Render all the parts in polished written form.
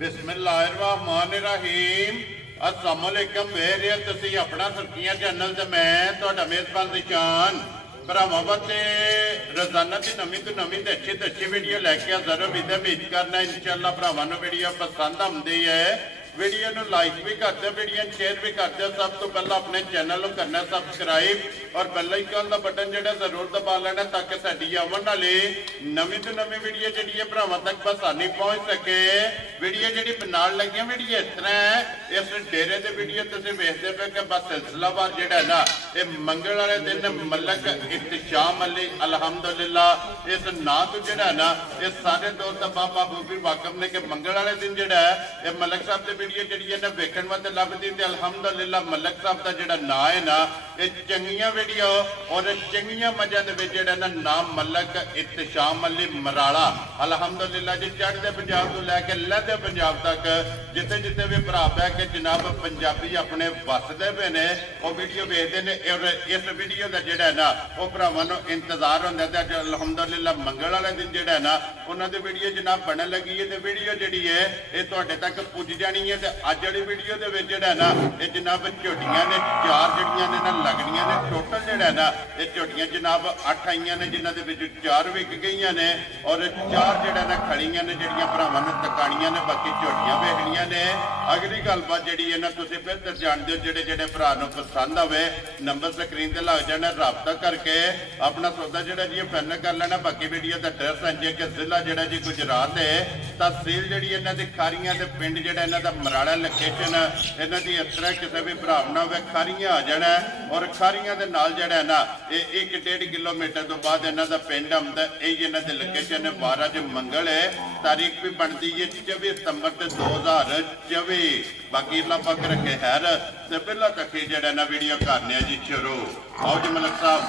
बिस्मिल्लाहिर्रहमानिर्रहीम अस्सलाम वालेकुम वेरिया तुसी अपना सुर्खियां चैनल ते मैं तुहाडा मेजबान दिशान भरावां वास्ते रोजाना की नवीं तो नवीं ते अच्छी वीडियो लैके हाज़र उम्मीद है उम्मीद करना इंशाअल्लाह भरावां नूं वीडियो पसंद आउंदी है। वीडियो नूं लाइक भी कर दो, वीडियो शेयर भी कर दो। सब तो पहला अपने चैनल को करना सब्सक्राइब और बेल आइकन का बटन जो जरूर दबा लेना ताकि साडी आवन वाली नवीं तो नवीं वीडियो जी भरावां तक आसानी पहुँच सके। वीडियो जी बनाने लगी वीडियो इस तरह है, इस डेरे के वीडियो तुसीं वेखदे पे कि बस सिलसिलावार जिहड़ा ना ये मंगल वाले दिन मलक इख्तिशाम अली अल्हम्दुलिल्लाह इस नां तो जिहड़ा ना ये सारे दोस्त बाबा बूबी वाकफ ने कि मंगल वाले दिन जिहड़ा है ये मलक साहब की वीडियो जी ना वेखण वास्ते लभदी ते अल्हम्दुलिल्लाह मलक साहब का जिहड़ा नां है ना ये चंगियां वीडियो और चंगियां मज़ा दे विच जिहड़ा ना नाम मलक इख्तिशाम अली मराड़ा अल्हम्दुलिल्लाह जी चढ़दे पंजाब तो लैके लहदे पंजाब तक जिथे जिथे भी भरा पै के जनाब पंजाबी अपने वसदे पे ने वो वीडियो वेखदे ने और इस वीडियो का जिहड़ा है ना वो भरावां नूं इंतजार हुंदा ते अज अल्हम्दुलिल्लाह मंगल वाले दिन जिहड़ा है ना उन्हां दी वीडियो जनाब बनन लगी है ते वीडियो जिहड़ी है ये तुहाडे तक पुज जानी है। ते अज वाली वीडियो दे विच जिहड़ा ना ये जनाब झोटियां ने चार जिहड़ियां ने ना लगणियां ने टोटल जिहड़ा ना ये झोटियां जनाब 8 आईयां ने जिन्हां दे विच 4 विक गईयां ने और 4 जिहड़ा ना खड़ियां ने जिहड़ियां भरावां ने तकाणियां ने बाकी झोटियां वेखणियां ने। अगली गलबात जिहड़ी है ना तुसीं फिर जाणदे हो जिहड़े जिहड़े भरा नूं पसंद आवे नंबर स्क्रीन ते लग जाना राबता करके अपना सौदा जिहड़ा जी फाइनल कर लेना। बाकी वीडियो दा एड्रैस है कि जिला जिहड़ा जी गुजरात है, तहसील जिहड़ी इन्हां दी खारियां ते पिंड जिहड़ा इन्हां दा मराड़ा लोकेशन इन्हां दी इस तरह किसी भी भरा ना होवे खारियां आ जाना और खारियां दे नाल जिहड़ा है ना ये 1-1.5 किलोमीटर तो बाद इन्हां दा पिंड आउंदा है। इन्हां दी लोकेशन है 12 जो मंगल है, तारीख भी बनती है 24 सितंबर 2024। बाकी अल्लाह पाक रखे खैर ते पहला कखी जिहड़ा ना वीडियो करने जी शुरू। आओ जी मलक साहब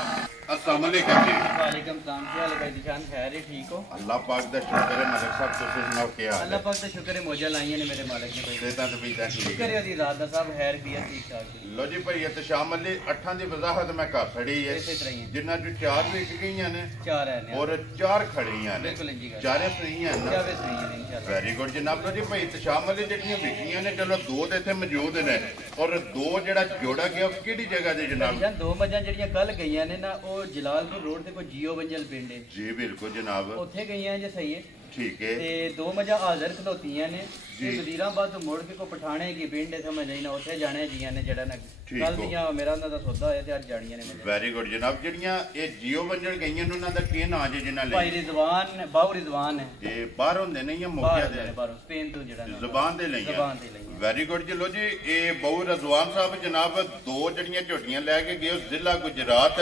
अस्सलाम वालेकुम जी। वालेकुम सलाम। क्या हाल है भाई निशान, खैर है, ठीक हो? अल्लाह पाक दा शुक्र है मलक साहब, तुसीं सुनाओ क्या हाल है? अल्लाह पाक दा शुक्र है, मौजा लाईयां ने मेरे मालिक ने भाई। सेहतां ते भी ठीक शुक्र है दी रात दा साहब, खैर भी है, ठीक ठाक। लो जी भाई इख्तिशाम अली 8 दी वजाहत मैं कर छड़ी है, इसी तरह ही जिन्हां जो 4 विक गईयां ने 4 है ने और 4 खड़ियां ने, बिल्कुल जी चारे सही हैं ना, चारे सही हैं इंशाल्लाह। वेरी गुड जनाब। लो जी भाई इख्तिशाम अली जिहड़ियां विकियां ने चलो 2 ते इत्थे मौजूद ने और 2 जिहड़ा जोड़ा गया किहड़ी जगह ते जनाब? 2 मजां जिहड़ियां कल गईयां ने ना ओ जलालपुर रोड ते कोई जियो बंजल पिंड है जी, बिल्कुल जनाब उत्थे गईयां जे सही है, ठीक है। ते 2 मजा हाजिर खलोतियां ने वजीराबाद तो मुड़ के को पठाने की पिंड है समझ नहीं ना उत्थे जाने जियां ने जड़ा ना कल दियां मेरा उन्हां दा सौदा होया ते अज जानियां ने मेरे। वेरी गुड जनाब। जिहड़ियां ये जियो बंजल गईयां ने उन्हां दा की नाम जे जिन्हां ले? भाई रिजवान, बाऊ रिजवान है। ये बाहर हुंदे ने या मौके दे? बाहर स्पेन तो जड़ा ज़बान दे लईयां। ज़बान दे लईयां। वेरी गुड जी। लो जी ये बाऊ रिजवान साहब जनाब 2 जड़ियां झोटियां लैके गए जिला गुजरात,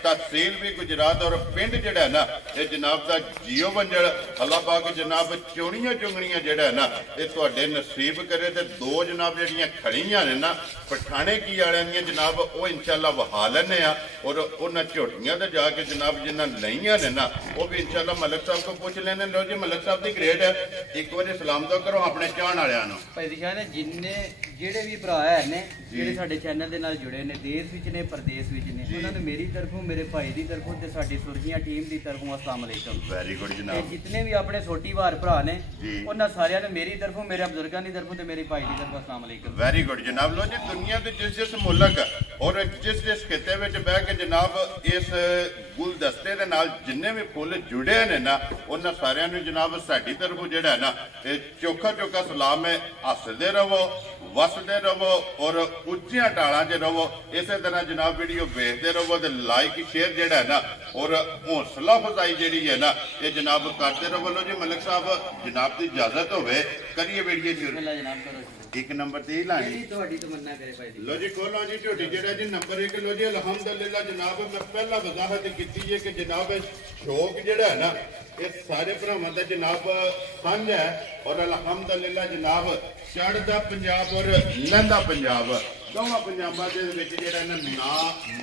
तहसील भी गुजरात और पिंड जिहड़ा है ना ये जनाब दा जियो बंजल। अल्लाह पाक जनाब चोणियां चुंगणियां जिहड़ा है ना ये तुहाडे नसीब करे ते 2 जनाब जिहड़ियां खड़ियां ने ना पठाने की वालियां दियां जनाब वो इंशाअल्लाह वहा लैने आ और उन्हां झोटियां ते जाके जनाब जिन्हां लईयां ने ना वो भी इंशाअल्लाह मलक साहब को पूछ लेने। लो जी मलक साहब दी ग्रेड एक बार सलाम तो करो अपने चाहण वालियां नूं। भाई दिशा ने जिन्ने जेड़े भी भरा है ने जेड़े साडे चैनल दे नाल जुड़े ने देश विच ने प्रदेश विच ने उन्हां नूं मेरी तरफों मेरे भाई दी तरफों ते साडी सुरखियां टीम दी तरफों अस्सलाम वालेकुम। वेरी गुड जनाब। जितने भी अपने छोटी वार भरा ने उन्हां सारियां ने मेरी तरफों मेरे बुजुर्गां दी तरफों ते मेरे भाई दी तरफों अस्सलाम वालेकुम। वेरी गुड जनाब। लो जी दुनिया के जिस मुल्क और जिस खिते में बह के जनाब इस गुलदस्ते दे नाल जिन्ने भी फुल जुड़े ने ना उन्हां सारियां नूं जनाब साडी तरफों जिहड़ा है ना ये चोखा चोखा सलाम है। हसदे रहो, वसदे रहो और उच्चियां टालां 'च रहो। इस तरह जनाब वीडियो वेखदे रहो ते लाइक शेयर जिहड़ा है ना और हौसला अफजाई जिहड़ी है ना ये जनाब करते रहो। लो जी मलिक साहब जनाब की इजाजत होवे करिए वीडियो शुरू। जनाब करो एक नंबर ते ही लानी ਤੁਹਾਡੀ ਤਮੰਨਾ करे भाई। लो जी खोलो जी झोटी जेड़ा जी नंबर 1। लो जी अल्हम्दुलिल्लाह जनाब मैं पहला वजाहत की है कि जनाब शौक जेड़ा है ना ये सारे भरावां दा जनाब सांझ है और अल्हम्दुलिल्लाह जनाब चढ़दा पंजाब और लहंदा पंजाब दोवां पंजाबां दे विच जेड़ा ना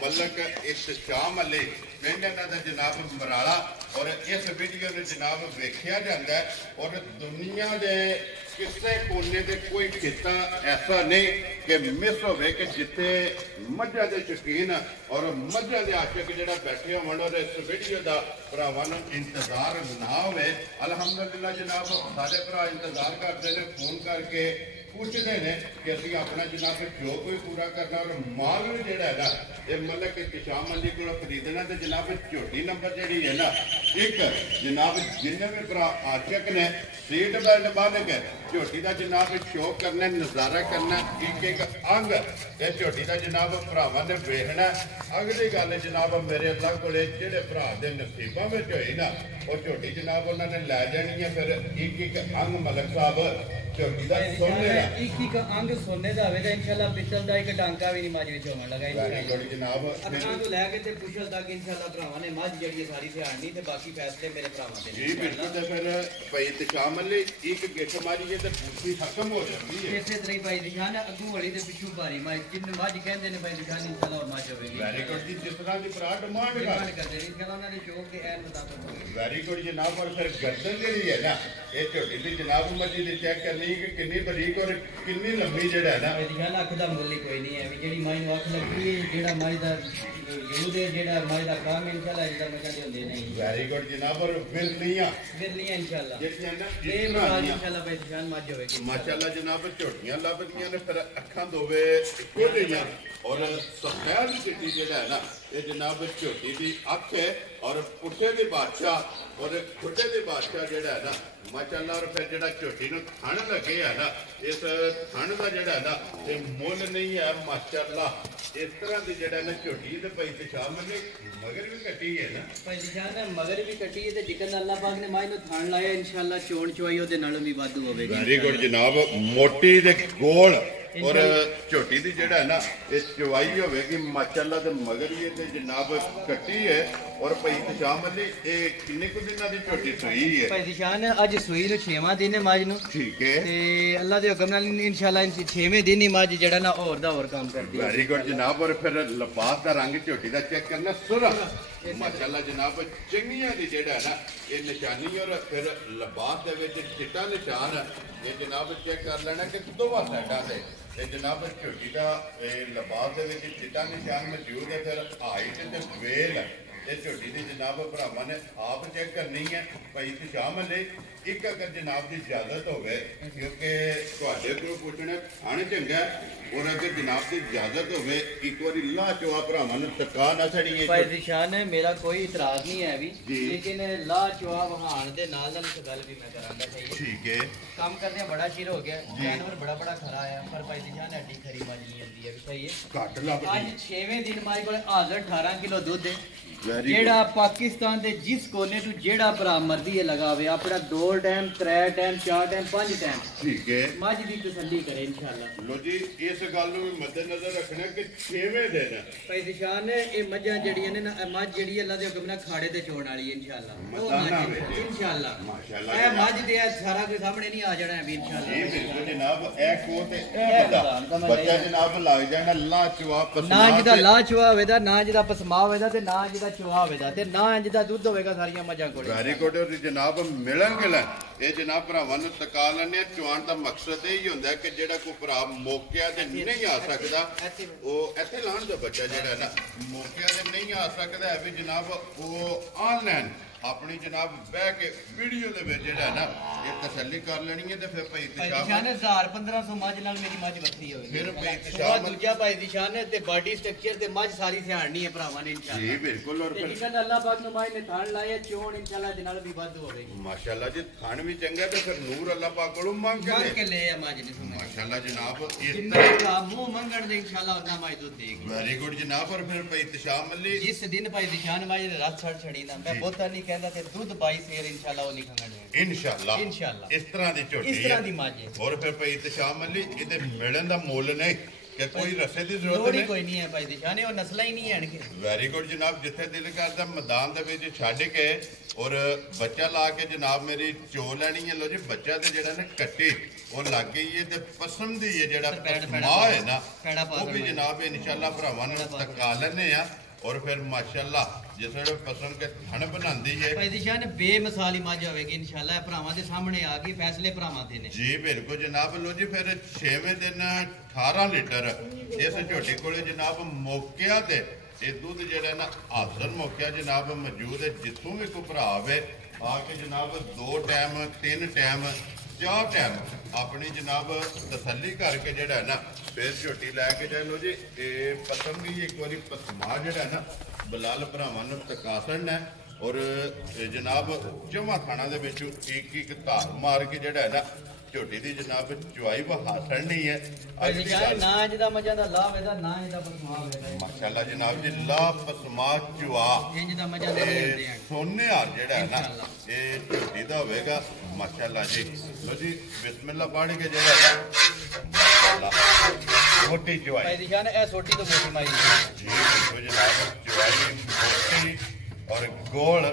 मलक इख्तिशाम अली पिंड इन्हां दा जनाब मराड़ा और इस वीडियो नूं जनाब वेखिया जांदा है और दुनिया दे किसी कोने दे कोई खिता ऐसा नहीं कि मिस होवे कि जिथे मझां दे शौकीन और मझां दे आशिक जिहड़ा बैठे होवन और इस वीडियो दा भरावां नूं इंतजार ਨਾ ਹੋਵੇ। ਅਲਹਮਦੁਲਿਲਾ ਜਨਾਬ ਸਾਡੇ ਭਰਾ ਇੰਤਜ਼ਾਰ ਕਰਦੇ ਨੇ, ਫੋਨ ਕਰਕੇ ਪੁੱਛਦੇ ਨੇ ਕਿ ਅਸੀਂ ਆਪਣਾ ਜਨਾਬ ਜੋ ਕੋਈ ਪੂਰਾ ਕਰਨਾ ਔਰ ਮਾਲ ਵੀ ਜਿਹੜਾ ਹੈ ਨਾ ਇਹ ਮਤਲਬ ਕਿ ਕਿਸ਼ਾਮ ਮੰਡੀ ਕੋਲ ਖਰੀਦਣਾ ਤੇ ਜਨਾਬ ਝੋਟੀ ਨੰਬਰ ਜਿਹੜੀ ਹੈ ਨਾ ਇੱਕ ਜਨਾਬ ਜਿੰਨੇ ਵੀ ਭਰਾ ਆਸ਼ਕ ਨੇ ਸੀਟ ਬੈਲਟ ਬੰਨ ਕੇ ਝੋਟੀ ਦਾ ਜਨਾਬ ਸ਼ੋਅ ਕਰਨਾ, ਨਜ਼ਾਰਾ ਕਰਨਾ, ਇੱਕ ਇੱਕ ਅੰਗ ਇਹ ਝੋਟੀ ਦਾ ਜਨਾਬ ਭਰਾਵਾਂ ਨੇ ਵੇਖਣਾ। ਅਗਲੀ ਗੱਲ ਜਨਾਬ ਮੇਰੇ ਅੱਲਾ ਕੋਲੇ ਜਿਹੜੇ ਭਰਾ ਦੇ ਨਸੀਬਾਂ ਵਿੱਚ ਹੋਈ ਨਾ ਉਹ ਝੋਟੀ ਜਨਾਬ ਉਹਨਾਂ ਨੇ ਲੈ ਜਾਣੀ ਹੈ। ਫਿਰ ਇੱਕ ਇੱਕ ਅੰਗ ਮਲਕ ਸਾਹਿਬ ਝੋਟੀ ਦਾ ਸੋਨੇ ਦਾ ਇੱਕ ਇੱਕ ਅੰਗ ਸੋਨੇ ਦਾ ਹੋਵੇਗਾ ਇਨਸ਼ਾਅੱਲਾ। ਪਿੱਤਲ ਦਾ ਇੱਕ ਡਾਂਕਾ ਵੀ ਨਹੀਂ ਮੱਝ ਵਿੱਚ ਹੋਣ ਲੱਗਾ ਇਨਸ਼ਾਅੱਲਾ ਜਨਾਬ। ਅੱਖਾਂ ਤੋਂ ਲੈ ਕੇ ਤੇ ਪੁੱਛਲ ਤੱਕ ਇਨਸ਼ਾਅੱਲਾ ਭਰਾਵਾਂ ਨੇ ਮੱਝ ਜਿਹੜੀ ਸਾਰੀ ਧਿਆਨੀ ਤੇ ਬਾਕੀ ਫੈਸਲੇ ਮੇਰੇ ਭਰਾਵਾਂ ਦੇ ਜੀ ਬਿਲਕੁਲ। ਤੇ ਫਿਰ ਭਾਈ ਤਸ਼ਾਮ ਅਲੀ ਇੱਕ ਗਿੱਠ ਮਾਰੀਏ ਤੇ ਪੂਰੀ ਖਤਮ ਹੋ ਜਾਂਦੀ ਹੈ। ਇਸੇ ਤਰ੍ਹਾਂ ਹੀ ਭਾਈ ਨਿਸ਼ਾਨ ਅੱਗੂ ਵਾਲੀ ਤੇ ਪਿੱਛੂ ਭਾਰੀ ਮੱਝ ਜਿੰਨੇ ਮੱਝ ਕਹਿੰਦੇ ਨੇ ਭਾਈ ਨਿਸ਼ਾਨ ਇਨਸ਼ਾਅੱਲਾ ਮੱਝ ਹੋਵੇਗੀ। ਵੈਰੀ ਗੁੱਡ ਜੀ। ਜਿਸ ਤਰ੍ਹਾਂ ਦੀ ਭਰਾ ਡਿਮਾਂਡ ਕਰਦੇ ਨੇ ਇਨਸ਼ਾਅੱਲਾ ਉਹਨਾਂ ਦੇ ਸ਼ੌਕ ਦੇ ਐਨ ਮੁਤਾਬਕ ਹੋਵੇਗੀ। ਵੈਰੀ ਗੁੱਡ ਜਨਾਬ। ਔਰ ਫਿਰ ਗਰਦਨ ਜਿਹੜੀ ਹੈ ਨਾ ਇਹ ਝੋਟੀ ਦੀ ਜਨਾਬ ਮੱਝੀ ਦੀ ਚੈੱਕ ਕਰਨੀ ਕਿ ਕਿੰਨੀ ਬਰੀਕ ਔਰ ਕਿੰਨੀ ਲੰਬੀ ਜਿਹੜਾ ਹੈ ਨਾ ਭਾਈ ਨਿਸ਼ਾਨ ਅੱਖ ਦਾ ਮੁੱਲ ਹੀ ਕੋਈ ਨਹੀਂ ਹੈ ਵੀ ਜਿਹੜੀ ਮੱਝ ਨੂੰ ਅੱਖ ਲੱਗੀ ਹੈ ਜਿਹੜਾ ਮੱਝ ਦਾ ਜਿਹੜਾ ਮੱਝ ਦਾ ਕੰਮ ਇਨਸ਼ਾਅੱਲਾ ਜਿਹੜਾ ਮੱਝਾਂ ਦੇ ਹੁੰਦੇ ਨਹੀਂ। ਵੈਰੀ ਗੁੱਡ ਜਨਾਬ। ਔਰ ਬਿਰਲੀਆਂ ਇਨਸ਼ਾਅੱਲਾ ਜਿਹੜੀਆਂ ਨਾ ਇਹ ਮਹਾਰਾਜ ਇਨਸ਼ਾਅੱਲਾ ਭਾਈ ਨਿਸ਼ਾਨ ਮੱਝ ਹੋਵੇਗੀ ਮਾਸ਼ਾਅੱਲਾ ਜਨਾਬ। ਝੋਟੀਆਂ ਲੱਭਦੀਆਂ ਨੇ ਫਿਰ ਅੱਖਾਂ ਦੋਵੇ ਇੱਕੋ ਜਿਹੀਆਂ ਔਰ ਸਫੈਦ ਚਿੱਟੀ ਜਿਹੜਾ ਹੈ ਨਾ ਇਹ ਜਨਾਬ ਝੋਟੀ ਦੀ ਅੱਖ ਹੈ ਔਰ ਪੁੱਠੇ ਦੇ ਬਾਦਸ਼ਾਹ ਔਰ ਖੁੱਡੇ ਦੇ ਬਾਦਸ਼ਾਹ ਜਿਹੜਾ ਹੈ ਨਾ ਮਾਸ਼ਾਅੱਲਾ। ਔਰ ਫਿਰ ਜਿਹੜਾ ਝੋਟੀ ਨੂੰ ਥਣ ਲੱਗੇ ਆ ਨਾ ਇਸ ਥਣ ਦਾ ਜਿਹੜਾ ਨਾ ਇਹ ਮੁੱਲ ਨਹੀਂ ਹੈ ਮਾਸ਼ਾਅੱਲਾ। ਇਸ ਤਰ੍ਹਾਂ ਦੀ ਜਿਹੜਾ ਨਾ ਝੋਟੀ ਤੇ ਭਾਈ ਤਸ਼ਾਮ ਨੇ ਮਗਰ ਵੀ ਕੱਟੀ ਹੈ ਨਾ ਭਾਈ ਨਿਸ਼ਾਨ ਮਗਰ ਵੀ ਕੱਟੀ ਹੈ ਤੇ ਜਿਕਨ ਅੱਲਾਹ ਪਾਕ ਨੇ ਮੱਝ ਨੂੰ ਥਣ ਲਾਇਆ ਇਨਸ਼ਾਅੱਲਾ ਚੋਣ ਚਵਾਈ ਉਹਦੇ ਨਾਲੋਂ ਵੀ ਵਾਧੂ ਹੋਵੇਗੀ। ਵੈਰੀ ਗੁੱਡ ਜਨਾਬ। ਮੋਟੀ ਦੇ ਗੋਲ ਔਰ ਝੋਟੀ ਦੀ ਜਿਹੜਾ ਹੈ ਨਾ ਇਹ ਚਵਾਈ ਹੋਵੇਗੀ ਮਾਸ਼ਾਅੱਲਾ। ਤੇ ਮਗਰ ਵੀ ਤੇ ਜਨਾਬ ਕੱਟੀ ਹੈ ਔਰ ਭਾਈ ਤਸ਼ਾਮ ਅਲੀ ਇਹ ਕਿੰਨੇ ਕੁ ਦਿਨਾਂ ਦੀ ਝੋਟੀ ਸੂਈ ਹੈ? ਭਾਈ ਨਿਸ਼ਾਨ ਅੱਜ ਸੂਈ ਨੂੰ 6ਵਾਂ ਦਿਨ ਹੈ ਮੱਝ ਨੂੰ। ਠੀਕ ਹੈ। ਤੇ ਅੱਲਾਹ ਦੇ ਹੁਕਮ ਨਾਲ ਇਨਸ਼ਾਅੱਲਾ 6ਵੇਂ ਦਿਨ ਹੀ ਮੱਝ ਜਿਹੜਾ ਨਾ ਹੋਰ ਦਾ ਹੋਰ ਕੰਮ ਕਰਦੀ ਹੈ। ਵੈਰੀ ਗੁੱਡ ਜਨਾਬ। ਔਰ ਫਿਰ ਲਿਬਾਸ ਦਾ ਰੰਗ ਝੋਟੀ ਦਾ ਚੈੱਕ ਕਰਨਾ ਸੁਰਖ ਮਾਸ਼ਾਅੱਲਾ ਜਨਾਬ ਚੰਗੀਆਂ ਦੀ ਜਿਹੜਾ ਹੈ ਨਾ ਇਹ ਨਿਸ਼ਾਨੀ ਔਰ ਫਿਰ ਲਿਬਾਸ ਦੇ ਵਿੱਚ ਚਿੱਟਾ ਨਿਸ਼ਾਨ ਇਹ ਜਨਾਬ ਚੈੱਕ ਕਰ ਲੈਣਾ ਕਿ ਦੋਵਾਂ ਸਾਈਡਾਂ ਤੇ ਇਹ ਜਨਾਬ ਝੋਟੀ ਦਾ ਲਿਬਾਸ ਦੇ ਵਿੱਚ ਚਿੱਟਾ ਨਿਸ਼ਾਨ ਮੌਜੂਦ ਹੈ। ਫਿਰ ਹਾਈਟ ਤੇ ਵੇਲ ਇਹ ਝੋਟੀ ਦੀ ਜਨਾਬ ਭਰਾਵਾਂ ਨੇ ਆਪ ਚੈੱਕ ਕਰਨੀ ਹੈ। ਭਾਈ ਤਸ਼ਾਮ ਅਲੀ ਇੱਕ ਅਗਰ ਜਨਾਬ ਦੀ ਇਜਾਜ਼ਤ ਹੋਵੇ ਕਿਉਂਕਿ ਤੁਹਾਡੇ ਕੋਲ ਪੁੱਛਣਾ ਖਾਣ ਚੰਗਾ ਔਰ ਅਗਰ ਜਨਾਬ ਦੀ ਇਜਾਜ਼ਤ ਹੋਵੇ ਇੱਕ ਵਾਰੀ ਲਾਹ ਚੋਆ ਭਰਾਵਾਂ ਨੂੰ ਤਕਾ ਨਾ ਛੜੀਏ। ਭਾਈ ਨਿਸ਼ਾਨ ਮੇਰਾ ਕੋਈ ਇਤਰਾਜ਼ ਨਹੀਂ ਹੈ ਵੀ ਲੇਕਿਨ ਲਾਹ ਚੁਆ ਵਹਾਣ ਦੇ ਨਾਲ ਨਾਲ ਇੱਕ ਗੱਲ ਵੀ ਮੈਂ ਕਰਾਂਗਾ। ਸਹੀ ਹੈ ਠੀਕ ਹੈ। ਕੰਮ ਕਰਦੇ ਬੜਾ ਚਿਰ ਹੋ ਗਿਆ ਜਾਨਵਰ ਬੜਾ ਖਰਾ ਆਇਆ ਪਰ ਭਾਈ ਨਿਸ਼ਾਨ ਐਡੀ ਖਰੀ ਮੱਝ ਨਹੀਂ ਆਉਂਦੀ ਹੈ ਵੀ ਸਹੀ ਹੈ। ਘੱਟ ਲੱਭਦੀ ਅੱਜ 6ਵੇਂ ਦਿਨ ਮਾਈ ਕੋਲ ਹਾਜ਼ਰ 18 ਕਿਲੋ ਦੁੱਧ ਹੈ। ਜਿਹੜਾ ਪਾਕਿਸਤਾਨ ਦੇ ਜਿਸ ਕੋਨੇ ਤੋਂ ਜਿਹੜਾ ਭਰਾ ਮਰਦੀ ਹੈ ਲਗਾਵੇ ਆਪਣਾ 2 ਟਾਈਮ 3 ਟਾਈਮ 4 ਟਾਈਮ 5 ਟਾਈਮ ਠੀਕ ਹੈ ਮੱਝ ਦੀ ਤਸੱਲੀ ਕਰੇ ਇਨਸ਼ਾਅੱਲਾ। ਲੋ ਜੀ ਇਸ ਗੱਲ ਨੂੰ ਵੀ ਮੱਦੇਨਜ਼ਰ ਰੱਖਣਾ ਕਿ 6ਵੇਂ ਦਿਨ ਭਾਈ ਨਿਸ਼ਾਨ ਇਹ ਮੱਝਾਂ ਜਿਹੜੀਆਂ ਨੇ ਨਾ ਮੱਝ ਜਿਹੜੀ ਅੱਲਾ ਦੇ ਹੁਕਮ ਨਾਲ ਖਾੜੇ ਤੇ ਚੋਣ ਵਾਲੀ ਹੈ ਇਨਸ਼ਾਅੱਲਾ। ਇਨਸ਼ਾਅੱਲਾ ਮਾਸ਼ਾਅੱਲਾ ਇਹ ਮੱਝ ਦੇ ਸਾਰਾ ਕੋਈ ਸਾਹਮਣੇ ਨਹੀਂ ਆ ਜਾਣਾ ਹੈ ਵੀ ਇਨਸ਼ਾਅੱਲਾ। ਇਹ ਬਿਲਕੁਲ ਜਨਾਬ ਇਹ ਕੋ ਤੇ ਇਹ ਬੱਚਾ ਜਨਾਬ ਲੱਗ ਜਾਣਾ ਲਾਹ ਚੋਆ ਪਸਮਾ ਨਾ ਜਿਹਦਾ ਲਾਹ ਚੁਆ ਹੋਵੇਗਾ ਨਾ ਜਿਹਦਾ ਪਸਮਾ ਹੋਵੇਗਾ ਤੇ ਨਾ ਜਿਹਦਾ ਚੁਆ ਹੋਵੇਗਾ ਤੇ ਨਾ ਜਿਹਦਾ ਦੁੱਧ ਹੋਵੇਗਾ ਸਾਰੀਆਂ ਮੱਝਾਂ ਕੋਲ। Very good. ਜਨਾਬ ਮਿਲਣਗੇ ਲੈ ਇਹ ਜਨਾਬ ਭਰਾਵਾਂ ਨੂੰ ਤਕਾ ਲੈਣੇ ਚੁਆਣ ਦਾ ਮਕਸਦ ਇਹ ਹੀ ਹੁੰਦਾ ਕਿ ਜਿਹੜਾ ਕੋਈ ਭਰਾ ਮੌਕਿਆ ਤੇ ਨਹੀਂ ਆ ਸਕਦਾ ਉਹ ਇੱਥੇ ਲਾਣ ਦਾ ਬੱਚਾ ਜਿਹੜਾ ਨਾ ਮੌਕਿਆ ਤੇ ਨਹੀਂ ਆ ਸਕਦਾ ਹੈ ਵੀ ਜਨਾਬ ਉਹ ਆਨਲਾਈਨ ਆਪਣੀ ਜਨਾਬ ਬਹਿ ਕੇ ਵੀਡੀਓ ਦੇ ਵਿੱਚ ਜਿਹੜਾ ਨਾ ਇਹ ਤਸੱਲੀ ਕਰ ਲੈਣੀ ਹੈ ਤੇ ਫਿਰ ਭਾਈ ਤਸ਼ਾਮ 1500 ਮੱਝ ਨਾਲ ਮੇਰੀ ਮੱਝ ਵੱਖਰੀ ਹੋਵੇਗੀ। ਫਿਰ ਭਾਈ ਤਸ਼ਾਮ ਦੂਜਾ ਭਾਈ ਨਿਸ਼ਾਨ ਤੇ ਬਾਡੀ ਸਟਰਕਚਰ ਤੇ ਮੱਝ ਸਾਰੀ ਸਿਆਣਨੀ ਹੈ ਭਰਾਵਾਂ ਨੇ ਇਨਸ਼ਾਅੱਲਾ। ਜੀ ਬਿਲਕੁਲ। ਔਰ ਫਿਰ ਜਿਕਨ ਅੱਲਾਹ ਪਾਕ ਨੂੰ ਮਾਈ ਨੇ ਥਾਣ ਲਾਇਆ ਚੋਣ ਇਨਸ਼ਾਅੱਲਾ ਦੇ ਨਾਲ ਵੀ ਵੱਧ ਹੋਵੇਗੀ। ਮਾਸ਼ਾਅੱਲਾ ਜੀ ਥਣ ਵੀ ਚੰਗਾ ਤੇ ਫਿਰ ਨੂਰ ਅੱਲਾਹ ਪਾਕ ਕੋਲੋਂ ਮੰਗ ਕੇ ਲੈ ਆ ਮੱਝ ਨੇ ਮਾਸ਼ਾਅੱਲਾ ਜਨਾਬ ਜਿੰਨਾ ਭਰਾ ਮੂੰਹ ਮੰਗਣ ਦੇ ਇਨਸ਼ਾਅੱਲਾ ਉਹਨਾਂ ਮੱਝ ਦੁੱਧ ਦੇਗੀ। ਵੈਰੀ ਗੁੱਡ ਜਨਾਬ। ਔਰ ਫਿਰ ਭਾਈ ਤਸ਼ਾਮ ਅਲੀ ਜਿਸ ਦਿਨ ਭਾਈ ਨਿਸ਼ਾਨ ਮੱਝ ਦੇ ਰੱਤ ਛੜ ਛੜੀ ਨਾ ਮੈਂ ਬਹੁਤਾ ਨਹੀਂ ਕਹਿੰਦਾ ਤੇ ਦੁੱਧ 22 ਸੇਰ ਇਨਸ਼ਾਅੱਲਾ ਉਹ ਲਿਖਾਂਗਾ ਇਨਸ਼ਾਅੱਲਾ ਇਸ ਤਰ੍ਹਾਂ ਦੀ ਝੋਟੀ ਇਸ ਤਰ੍ਹਾਂ ਦੀ ਮੱਝ ਹੈ। ਔਰ ਫਿਰ ਭਾਈ ਤਸ਼ਾਮ ਅਲੀ ਇਹਦੇ ਮਿਲਣ ਦਾ ਮੁੱਲ ਨਹੀਂ ਕਿ ਕੋਈ ਰਸੇ ਦੀ ਜ਼ਰੂਰਤ ਲੋੜ ਹੀ ਨਹੀਂ ਕੋਈ ਨਹੀਂ ਹੈ ਭਾਈ ਨਿਸ਼ਾਨ ਉਹ ਨਸਲਾਂ ਹੀ ਨਹੀਂ ਆਣਗੇ। ਵੈਰੀ ਗੁੱਡ ਜਨਾਬ। ਜਿੱਥੇ ਦਿਲ ਕਰਦਾ ਮੈਦਾਨ ਦੇ ਵਿੱਚ ਛੱਡ ਕੇ ਔਰ ਬੱਚਾ ਲਾ ਕੇ ਜਨਾਬ ਮੇਰੀ ਚੋ ਲੈਣੀ ਹੈ। ਲੋ ਜੀ ਬੱਚਾ ਤੇ ਜਿਹੜਾ ਨਾ ਕੱਟੀ ਉਹ ਲੱਗ ਗਈ ਹੈ ਤੇ ਪਸੰਦ ਹੀ ਹੈ ਜਿਹੜਾ ਮਾਂ ਹੈ ਨਾ ਉਹ ਵੀ ਜਨਾਬ ਇਨਸ਼ਾਅੱਲਾ ਭਰਾਵਾਂ ਨੂੰ ਤਕਾ ਲੈਣੇ ਆ। ਔਰ ਫਿਰ ਮਾਸ਼ਾਅੱਲਾ ਜਿਸ ਵੇਲੇ ਪਸੰਦ ਕੇ ਥਣ ਬਣਾਉਂਦੀ ਹੈ ਭਾਈ ਨਿਸ਼ਾਨ ਬੇਮਿਸਾਲੀ ਮੱਝ ਹੋਵੇਗੀ ਇਨਸ਼ਾਅੱਲਾ। ਇਹ ਭਰਾਵਾਂ ਦੇ ਸਾਹਮਣੇ ਆ ਗਈ ਫੈਸਲੇ ਭਰਾਵਾਂ ਦੇ ਨੇ। ਜੀ ਬਿਲਕੁਲ ਜਨਾਬ। ਲੋ ਜੀ ਫਿਰ 6ਵੇਂ ਦਿਨ 18 ਲੀਟਰ ਇਸ ਝੋਟੀ ਕੋਲੇ ਜਨਾਬ ਮੌਕਿਆ ਤੇ ਇਹ ਦੁੱਧ ਜਿਹੜਾ ਨਾ ਹਾਜ਼ਰ ਮੌਕਿਆ ਜਨਾਬ ਮੌਜੂਦ ਹੈ। ਜਿੱਥੋਂ ਵੀ ਕੋਈ ਭਰਾ ਆਵੇ आके जनाब 2 टाइम 3 टाइम 4 टाइम अपनी जनाब तसल्ली करके जड़ा ना फिर झोटी लैके जाए लो जी। पसम भी एक बार पसमा जड़ा ना बलाल भरावान तका छड़ना और जनाब जमा थाना दे विच एक एक धार मार के जड़ा ना झोटी दी जनाब चुवाई वहा छड़नी है। माशाअल्लाह जनाब जी ला पसमा चुआ सोने हार जड़ा है ना ये झोटी दा होवेगा माशाअल्लाह जी। लो जी बिस्मिल्लाह पढ़ के जड़ा ना माशाअल्लाह मोटी चुवाई जी जनाब चुवाई मोटी और गोल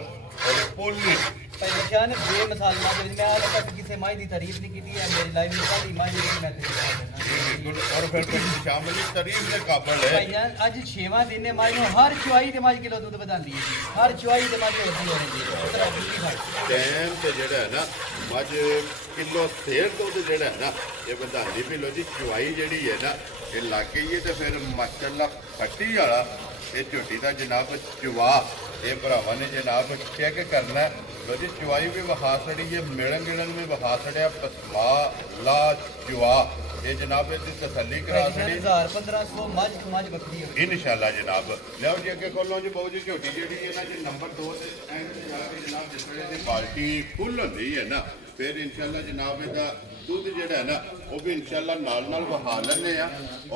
और पोली बेमिसाल मैं आज तक किसी माई की तारीफ नहीं की है मेरी लाइफ में पहली माई बिल्कुल और फिर शामिल तारीफ के काबिल है भाईजान आज 6वां दिन है माई नु हर चुवाई ते 5 किलो दूध बधांदी है हर चुवाई ते 5 होती हो रही है टाइम ते जेड़ा है ना 5 किलो सेर दूध जेड़ा है ना ये बधांदी भी लो जी चुवाई जेड़ी है ना ये लग गई है तो फिर माशाअल्लाह खट्टी वाला ये झोटी का जनाब चुवा ये भरावा ने जनाब चेक करना लो जी चुवाई भी वहा छड़ी है मिलन गिलन भी वहा छड़िया पसमा ला चुवा ये जनाब इसकी तसल्ली करा छड़ी 1500 मज बकरी है इंशाअल्लाह जनाब लियाओ जी अगे खोलो जी बहु जी झोटी जी है ना जी नंबर 2 ते जनाब जिस वे बाल्टी फुल होती है ना फिर इंशाअल्लाह जनाब इसका दूध जड़ा है ना वो भी इंशाअल्लाह नाल बहा लेने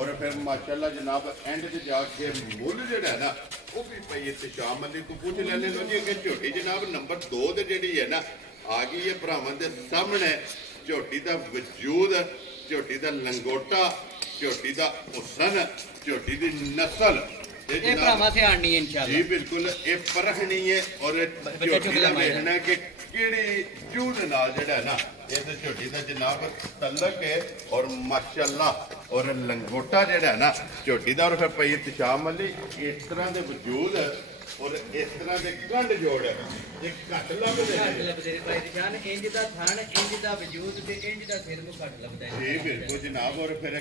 और फिर माशाअल्लाह जनाब एंड से जाके मुल जड़ा है ना वो भी पई इत्तेशाम अली को पूछ लेने लो जी अगे झोटी जनाब नंबर 2 ते जेड़ी है ना आ गई है भरावां दे सामने झोटी दा वजूद झोटी दा लंगोटा झोटी दा हुसन झोटी दी नस्ल जी बिल्कुल ये परखनी है और झोटी दा देखना कि केड़ी चूड़ नाल जड़ा है ना ये तो झोटी दा जनाब तलक है और माशाअल्लाह और लंगोटा जड़ा है ना झोटी दा और फिर पई इत्तेशाम अली इस तरह दे वजूद और इस तरह के गंढ जोड़ ये घट लभदे इंज दा थान इंज दा वजूद ते इंज दा सिर नु घट लभदा है जी बिल्कुल जनाब और फिर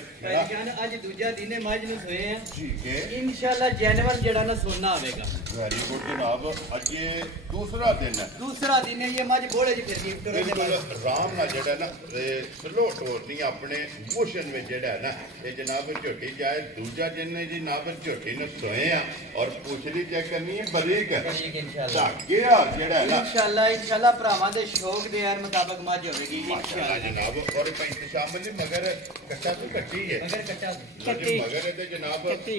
आज दूजा दिन है मज नु सोए हैं ठीक है इंशाअल्लाह जनवरी जेड़ा ना सोना आवेगा वेरी गुड जनाब आज ये दूसरा दिन है ये मज बोले जी फिर बिल्कुल आराम ना जेड़ा ना स्लो टोरनी अपने मोशन में जेड़ा है ना ये जनाब झोटी जाए दूजा दिन है जी जनाब झोटी ने सोए और पूछली चेक करनी है बरीक धागे हार जेड़ा है ना इंशाअल्लाह भरावां दे शौक दे यार मुताबिक मज होवेगी इंशाअल्लाह जनाब और भाई शामिल मगर कट्टा तो कट्टी है मगर ते जनाब कट्टी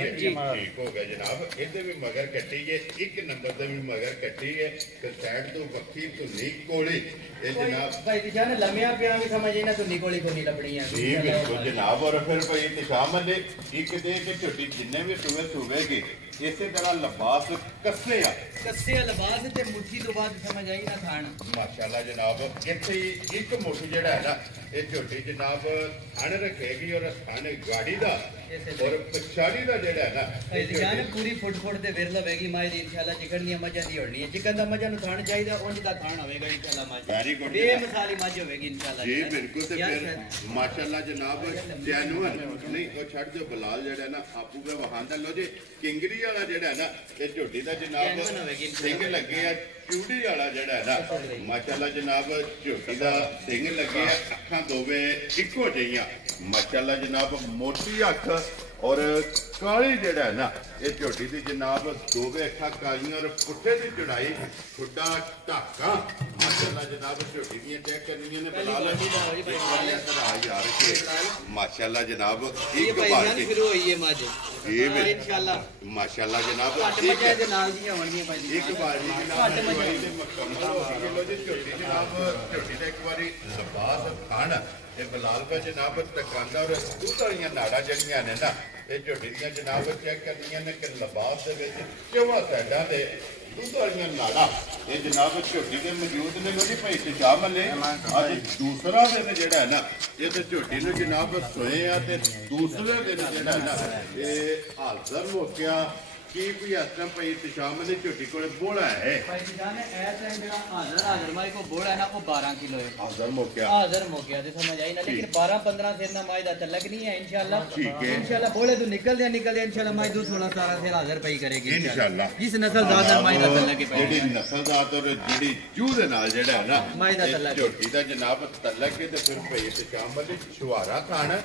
है ठीक हो गया जनाब इधर भी मगर कट्टी है एक नंबर ते भी मगर कट्टी है ते साइड तो वक्की तो नीक कोली ये जनाब भाई जान लम्या पिया भी समझ ना तो निकोली को नहीं लपड़ी है जी बिल्कुल जनाब और फिर भाई शामिल एक दे के छोटी जिन्ने भी सुवेगी इसे तरह लिबास कस्से लिबास ते मुट्ठी तो बाद समझ आई ना थान माशाअल्लाह जनाब इत्थे एक मुट्ठी जेड़ा है ना ये झोटी जनाब थान रखेगी और थान गाड़ी दा और पछाड़ी दा जेड़ा है ना जान पूरी फुट ते विर लवेगी माई दी इंशाअल्लाह चिकन दी मजा दी होनी है चिकन दा मजा नु थान चाहिदा उंज दा थान आवेगा इंशाअल्लाह मजा वेरी गुड बेमिसाली मजा होवेगी इंशाअल्लाह जी बिल्कुल ते फिर माशाअल्लाह जनाब जैनुअन नहीं ओ छड़ जो बलाल जेड़ा है ना आपू के वहांदा लो जी किंगरी वाला जेड़ा है ना ये झोटी दा जनाब सिंग लगे है चूड़ी वाला जेड़ा है ना माशाअल्लाह जनाब झोटी दा सिंग लगे है अखां दोवे इको जइयां माशाअल्लाह जनाब मोटी अख और काली जेड़ा है ना ये झोटी दी जनाब दोवे अखा कालियां और पुट्ठे दी चढ़ाई खुड्डा ढाका माशाअल्लाह जनाब झोटी दी चेक करनी ने बलाल माशाअल्लाह जनाब एक बार शुरू हुई है मज ये इंशाअल्लाह माशाअल्लाह जनाब एक बार मुकम्मल हो गई लो जी झोटी जनाब झोटी दा एक बारी लिबास खान ये बलाल का जनाब तकांदा और दूध वाली नाड़ा जड़ियां ने ना ये झोटी दी जनाब चेक करनियां ने कि लिबास दे विच चौवा साइडां ते दूध वाली नाड़ा ये जनाब झोटी के मौजूद ने लो जी भाई शाह मले अज दूसरा दिन जेड़ा है ना ये तो झोटी ने जनाब सोए आ ते दूसरे दिन जेड़ा है ना ये हाजर हो गया ਕੀ ਕੋਈ ਇਸ ਟਾਈਮ ਭਾਈ ਇਤਸ਼ਾਮ ਦੀ ਝੋਟੀ ਕੋਲੇ ਬੋਲਾ ਹੈ ਭਾਈ ਜਾਨ ਐਸ ਟਾਈਮ ਜਿਹੜਾ ਹਾਜ਼ਰ ਮਾਈ ਕੋ ਬੋਲਾ ਹੈ ਨਾ ਉਹ 12 ਕਿਲੋ ਹੈ। ਹਾਜ਼ਰ ਮੌਕਿਆ ਤੇ ਸਮਝ ਆਈ ਨਾ, ਲੇਕਿਨ 12-15 ਸਿਰ ਨਾ ਮਾਈ ਦਾ ਤਲਕ ਨਹੀਂ ਹੈ इंशाल्लाह। ठीक है इंशाल्लाह बोले तो निकल दे इंशाल्लाह माई 16-17 सिर हाजिर पई करेगी इंशाल्लाह। जिस नस्ल ज़ात है माई दा तलक है ਜਿਹੜੀ ਨਸਲ ਜ਼ਾਤ ਔਰ ਜਿਹੜੀ ਜੂ ਦੇ ਨਾਲ ਜਿਹੜਾ ਹੈ ਨਾ ਮਾਈ ਦਾ ਤਲਕ ਝੋਟੀ ਦਾ ਜਨਾਬ ਤਲਕ ਹੈ ਤੇ ਫਿਰ ਭਾਈ ਇਤਸ਼ਾਮ ਦੀ ਛੁਹਾਰਾ ਖਾਣਾ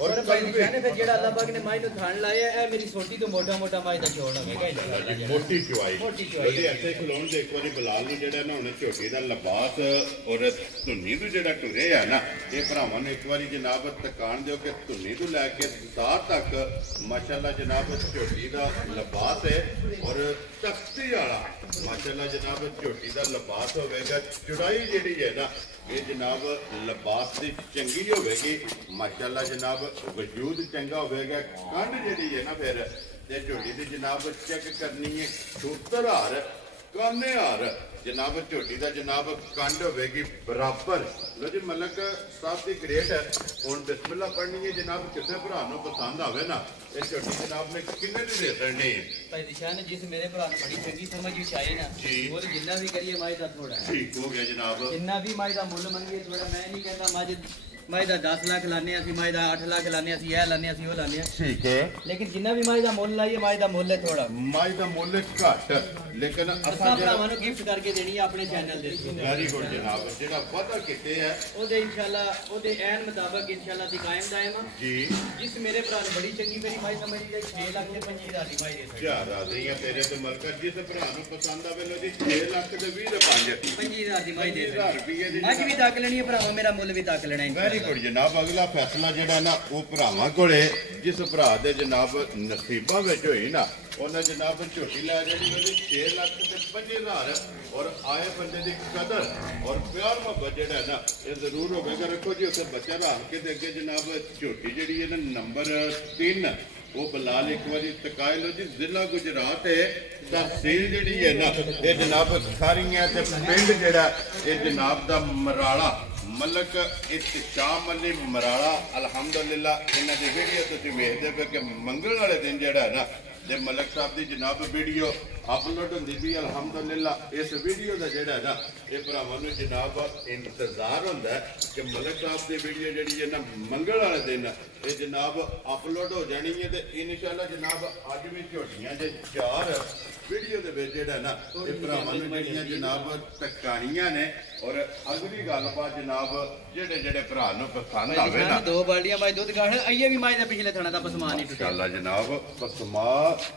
ਔਰ ਭਾਈ ਜਾਨ ਫਿਰ ਜਿਹੜਾ ਅੱਲਾਹ ਪਾਕ ਨੇ ਮਾਈ ਨੂੰ ਖਾਣ ਲਾਇਆ ਹੈ ਮੇਰੀ ਛੋਟੀ ਤੋਂ ਮੋਟਾ ਮਾਈ ਦਾ ਛੋੜ ਹੋਵੇਗਾ इंशाल्लाह। ਮੋਟੀ ਚੁਆਈ ਉਹਦੀ ਇੱਥੇ ਖਲੋਣ ਦੇ ਇੱਕ ਵਾਰੀ ਬਲਾਲ ਨੂੰ ਜਿਹੜਾ ਨਾ ਉਹਨੇ ਝੋਟੀ ਦਾ ਲਿਬਾਸ ਔਰ ਧੁੰਨੀ ਤੋਂ ਜਿਹੜਾ ਟੁਰੇ ਆ ਨਾ ਇਹ ਭਰਾਵਾਂ ਨੂੰ ਇੱਕ ਵਾਰੀ ਜਨਾਬ ਤਕਾਣ ਦਿਓ ਕਿ ਧੁੰਨੀ ਤੋਂ ਲੈ ਕੇ ਸਾਹ ਤੱਕ ਮਾਸ਼ਾਅੱਲਾ ਜਨਾਬ ਝੋਟੀ ਦਾ ਲਿਬਾਸ ਹੈ ਔਰ ਤਖਤੀ ਵਾਲਾ ਮਾਸ਼ਾਅੱਲਾ ਜਨਾਬ ਝੋਟੀ ਦਾ ਲਿਬਾਸ ਹੋਵੇਗਾ। ਚੁੜਾਈ ਜਿਹੜੀ ਹੈ ਨਾ ਇਹ ਜਨਾਬ ਲਿਬਾਸ ਦੀ ਚੰਗੀ ਹੋਵੇਗੀ ਮਾਸ਼ਾਅੱਲਾ ਜਨਾਬ ਵਜੂਦ ਚੰਗਾ ਹੋਵੇਗਾ। ਕੰਡ ਜਿਹੜੀ ਹੈ ਨਾ ਫਿਰ ਤੇ ਝੋਟੀ ਦੀ ਜਨਾਬ ਚੈੱਕ ਕਰਨੀ ਹੈ ਸੂਤਰ ਹਾਰ ਕਾਨੇ ਹਾਰ ਜਨਾਬ ਝੋਟੀ ਦਾ ਜਨਾਬ ਕੰਡ ਹੋਵੇਗੀ ਬਰਾਬਰ। ਲੋ ਜੀ ਮਲਕ ਸਾਹਿਬ ਦੀ ਗ੍ਰੇਟ ਹੈ ਹੁਣ ਬਿਸਮਿਲ੍ਲਾ ਪੜ੍ਹਨੀ ਹੈ ਜਨਾਬ ਕਿਸੇ ਭਰਾ ਨੂੰ ਪਸੰਦ ਆਵੇ ਨਾ ਇਹ ਝੋਟੀ ਜਨਾਬ ਨੇ ਕਿੰਨੇ ਦੀ ਦੇ ਦੇਣੀ ਹੈ ਭਾਈ ਦਿਸ਼ਾਨ ਜਿਸ ਮੇਰੇ ਭਰਾ ਨੂੰ ਬੜੀ ਚੰਗੀ ਸਮਝ ਵਿੱਚ ਆਈ ਨਾ ਉਹ ਜਿੰਨਾ ਵੀ ਕਰੀਏ ਮਾਈ ਦਾ ਥੋੜਾ ਠੀਕ ਹੋ ਗਿਆ ਜਨਾਬ। ਜਿੰਨਾ ਵੀ ਮਾਈ ਦਾ ਮੁੱਲ ਮੰਗੀਏ ਥੋੜਾ ਮੈਂ ਨਹੀਂ ਕਹਿੰਦਾ ਮਾਈ ਦਾ 10 ਲੱਖ ਲਾਣੇ ਅਸੀਂ ਮਾਈ ਦਾ 8 ਲੱਖ ਲਾਣੇ ਅਸੀਂ ਇਹ ਲਾਣੇ ਅਸੀਂ ਉਹ ਲਾਣੇ ਠੀਕ ਹੈ ਲੇਕਿਨ ਜਿੰਨਾ ਵੀ ਮਾਈ ਦਾ ਮੁੱਲ ਲਾਈਏ ਮਾਈ ਦਾ ਮੁੱਲ ਹੈ ਥੋੜਾ ਮਾਈ ਦਾ ਮੁੱਲ ਘੱਟ ਲੇਕਿਨ ਅਸਾਂ ਭਰਾਵਾਂ ਨੂੰ ਗਿਫਟ ਕਰਕੇ ਦੇਣੀ ਹੈ ਆਪਣੇ ਚੈਨਲ ਦੇ ਉੱਤੇ। ਵੈਰੀ ਗੁੱਡ ਜਨਾਬ ਜਿਹੜਾ ਵਾਅਦਾ ਕੀਤੇ ਹੈ ਉਹਦੇ ਇਨਸ਼ਾਅੱਲਾ ਉਹਦੇ ਐਨ ਮੁਤਾਬਕ ਇਨਸ਼ਾਅੱਲਾ ਅਸੀਂ ਕਾਇਮ ਦਾਇਮ ਜੀ। ਜਿਸ ਮੇਰੇ ਭਰਾ ਨੇ ਬੜੀ ਚੰਗੀ ਮੇਰੀ ਮਾਈ ਸਮਝ ਲਈ 6 ਲੱਖ ਤੇ 25,000 ਦੀ ਮਾਈ ਦੇ ਸਕਦੀ ਯਾਰ ਰਾਜ਼ੀਆਂ ਤੇਰੇ ਤੇ ਮਲਕਾ ਜਿਸ ਭਰਾ ਨੂੰ ਪਸੰਦ ਆਵੇ ਲੋ ਜੀ 6 ਲੱਖ ਤੇ 20 ਦੇ 25,000 ਦੀ ਮਾਈ ਦੇ 20,000 ਰੁਪਏ ਦੀ ਅੱਜ ਵੀ ਤੱਕ ਲੈਣੀ ਹੈ ਭਰਾਵਾ ਮੇਰਾ ਮੁੱਲ ਵੀ ਤੱਕ ਲੈਣਾ ਹੈ। ਵੈਰੀ ਗੁੱਡ ਜਨਾਬ ਅਗਲਾ ਫੈਸਲਾ ਜਿਹੜਾ ਨਾ ਉਹ ਭਰਾਵਾਂ ਕੋਲੇ ਜਿਸ ਭਰਾ ਦੇ ਜਨਾਬ ਨਸੀਬਾਂ ਵਿੱਚ ਹੋਈ ਨਾ ਉਹਨਾਂ ਜਨਾਬ ਝੋਟੀ ਲੈ ਜਿਹੜੀ ਉਹਦੀ 6 ਲੱਖ ਤੇ 25,000 ਔਰ ਆਏ ਬੰਦੇ ਦੀ ਕਦਰ ਔਰ ਪਿਆਰ ਮੁਹੱਬਤ ਜਿਹੜਾ ਨਾ ਇਹ ਜ਼ਰੂਰ ਹੋਵੇਗਾ। ਰੱਖੋ ਜੀ ਉੱਥੇ ਬੱਚਾ ਰੱਖ ਕੇ ਦੇ ਅੱਗੇ ਜਨਾਬ ਝੋਟੀ ਜਿਹੜੀ ਹੈ ਨਾ ਨੰਬਰ 3 ਉਹ ਬਲਾਲ ਇੱਕ ਵਾਰੀ ਤਕਾਇ ਲੋ ਜੀ ਜ਼ਿਲ੍ਹਾ ਗੁਜਰਾਤ ਹੈ ਤਹਿਸੀਲ ਜਿਹੜੀ ਹੈ ਨਾ ਇਹ ਜਨਾਬ ਖਾਰੀਆਂ ਤੇ ਪਿੰਡ ਜਿਹੜਾ ਇਹ ਜਨਾਬ ਦਾ ਮਰਾਲਾ ਮਲਕ ਇਤਸ਼ਾਮ ਅਲੀ ਮਰਾਲਾ ਅਲਹਮਦੁਲਿਲਾ ਇਹਨਾਂ ਦੀ ਵੀਡੀਓ ਤੁਸੀਂ ਵੇਖਦੇ ਪਏ ਕਿ ਮੰਗਲ ਵਾਲੇ ਦਿਨ ਜਿਹੜਾ ਨਾ ਤੇ ਮਲਕ ਸਾਹਿਬ ਦੀ ਜਨਾਬ ਵੀਡੀਓ ਅਪਲੋਡ ਹੁੰਦੀ ਵੀ ਅਲਹਮਦੁਲਿਲਾ। ਇਸ ਵੀਡੀਓ ਦਾ ਜਿਹੜਾ ਨਾ ਇਹ ਭਰਾਵਾਂ ਨੂੰ ਜਨਾਬ ਇੰਤਜ਼ਾਰ ਹੁੰਦਾ ਕਿ ਮਲਕ ਸਾਹਿਬ ਦੀ ਵੀਡੀਓ ਜਿਹੜੀ ਹੈ ਨਾ ਮੰਗਲ ਵਾਲੇ ਦਿਨ ਇਹ ਜਨਾਬ ਅਪਲੋਡ ਹੋ ਜਾਣੀ ਹੈ ਤੇ ਇਨਸ਼ਾਅੱਲਾ ਜਨਾਬ ਅੱਜ ਵੀ ਝੋਟੀਆਂ ਦੇ 4 ਵੀਡੀਓ ਦੇ ਵਿੱਚ ਜਿਹੜਾ ਨਾ ਇਹ ਭਰਾਵਾਂ ਨੂੰ ਜਿਹੜੀਆਂ ਜਨਾਬ ਟਕਾਣੀਆਂ ਨੇ ਔਰ ਅਗਲੀ ਗੱਲਬਾਤ ਜਨਾਬ ਜਿਹੜੇ ਭਰਾ ਨੂੰ ਪਸੰਦ ਆਵੇ ਨਾ 2 ਬਾਲਟੀਆਂ ਬਾਈ ਦੁੱਧ ਗਾੜ ਆਈਏ ਵੀ ਮਾਈ ਦਾ ਪਿਛਲੇ ਥਣਾ ਦਾ ਪਸਮਾਨ ਨਹੀਂ ਟੁੱਟਿਆ ਇੰਸ਼ਾਅੱਲਾ ਜਨਾਬ ਪਸਮਾ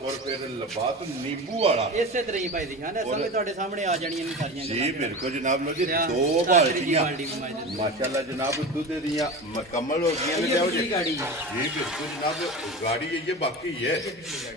ਔਰ ਫਿਰ ਲਬਾਤ ਨੀਂਬੂ ਵਾਲਾ ਇਸੇ ਤਰ੍ਹਾਂ ਹੀ ਭਾਈ ਦਿਖਾ ਨਾ ਸਭ ਤੁਹਾਡੇ ਸਾਹਮਣੇ ਆ ਜਾਣੀਆਂ ਨੇ ਸਾਰੀਆਂ ਜੀ ਬਿਲਕੁਲ ਜਨਾਬ ਲੋ ਜੀ 2 ਬਾਲਟੀਆਂ ਮਾਸ਼ਾਅੱਲਾ ਜਨਾਬ ਦੁੱਧ ਦੀਆਂ ਮੁਕੰਮਲ ਹੋ ਗਈਆਂ ਨੇ ਲਿਆਓ ਜੀ ਗਾੜੀ ਹੈ ਜੀ ਬਿਲਕੁਲ ਜਨਾਬ ਗਾੜੀ ਹੈ ਇਹ ਬਾਕੀ ਹੈ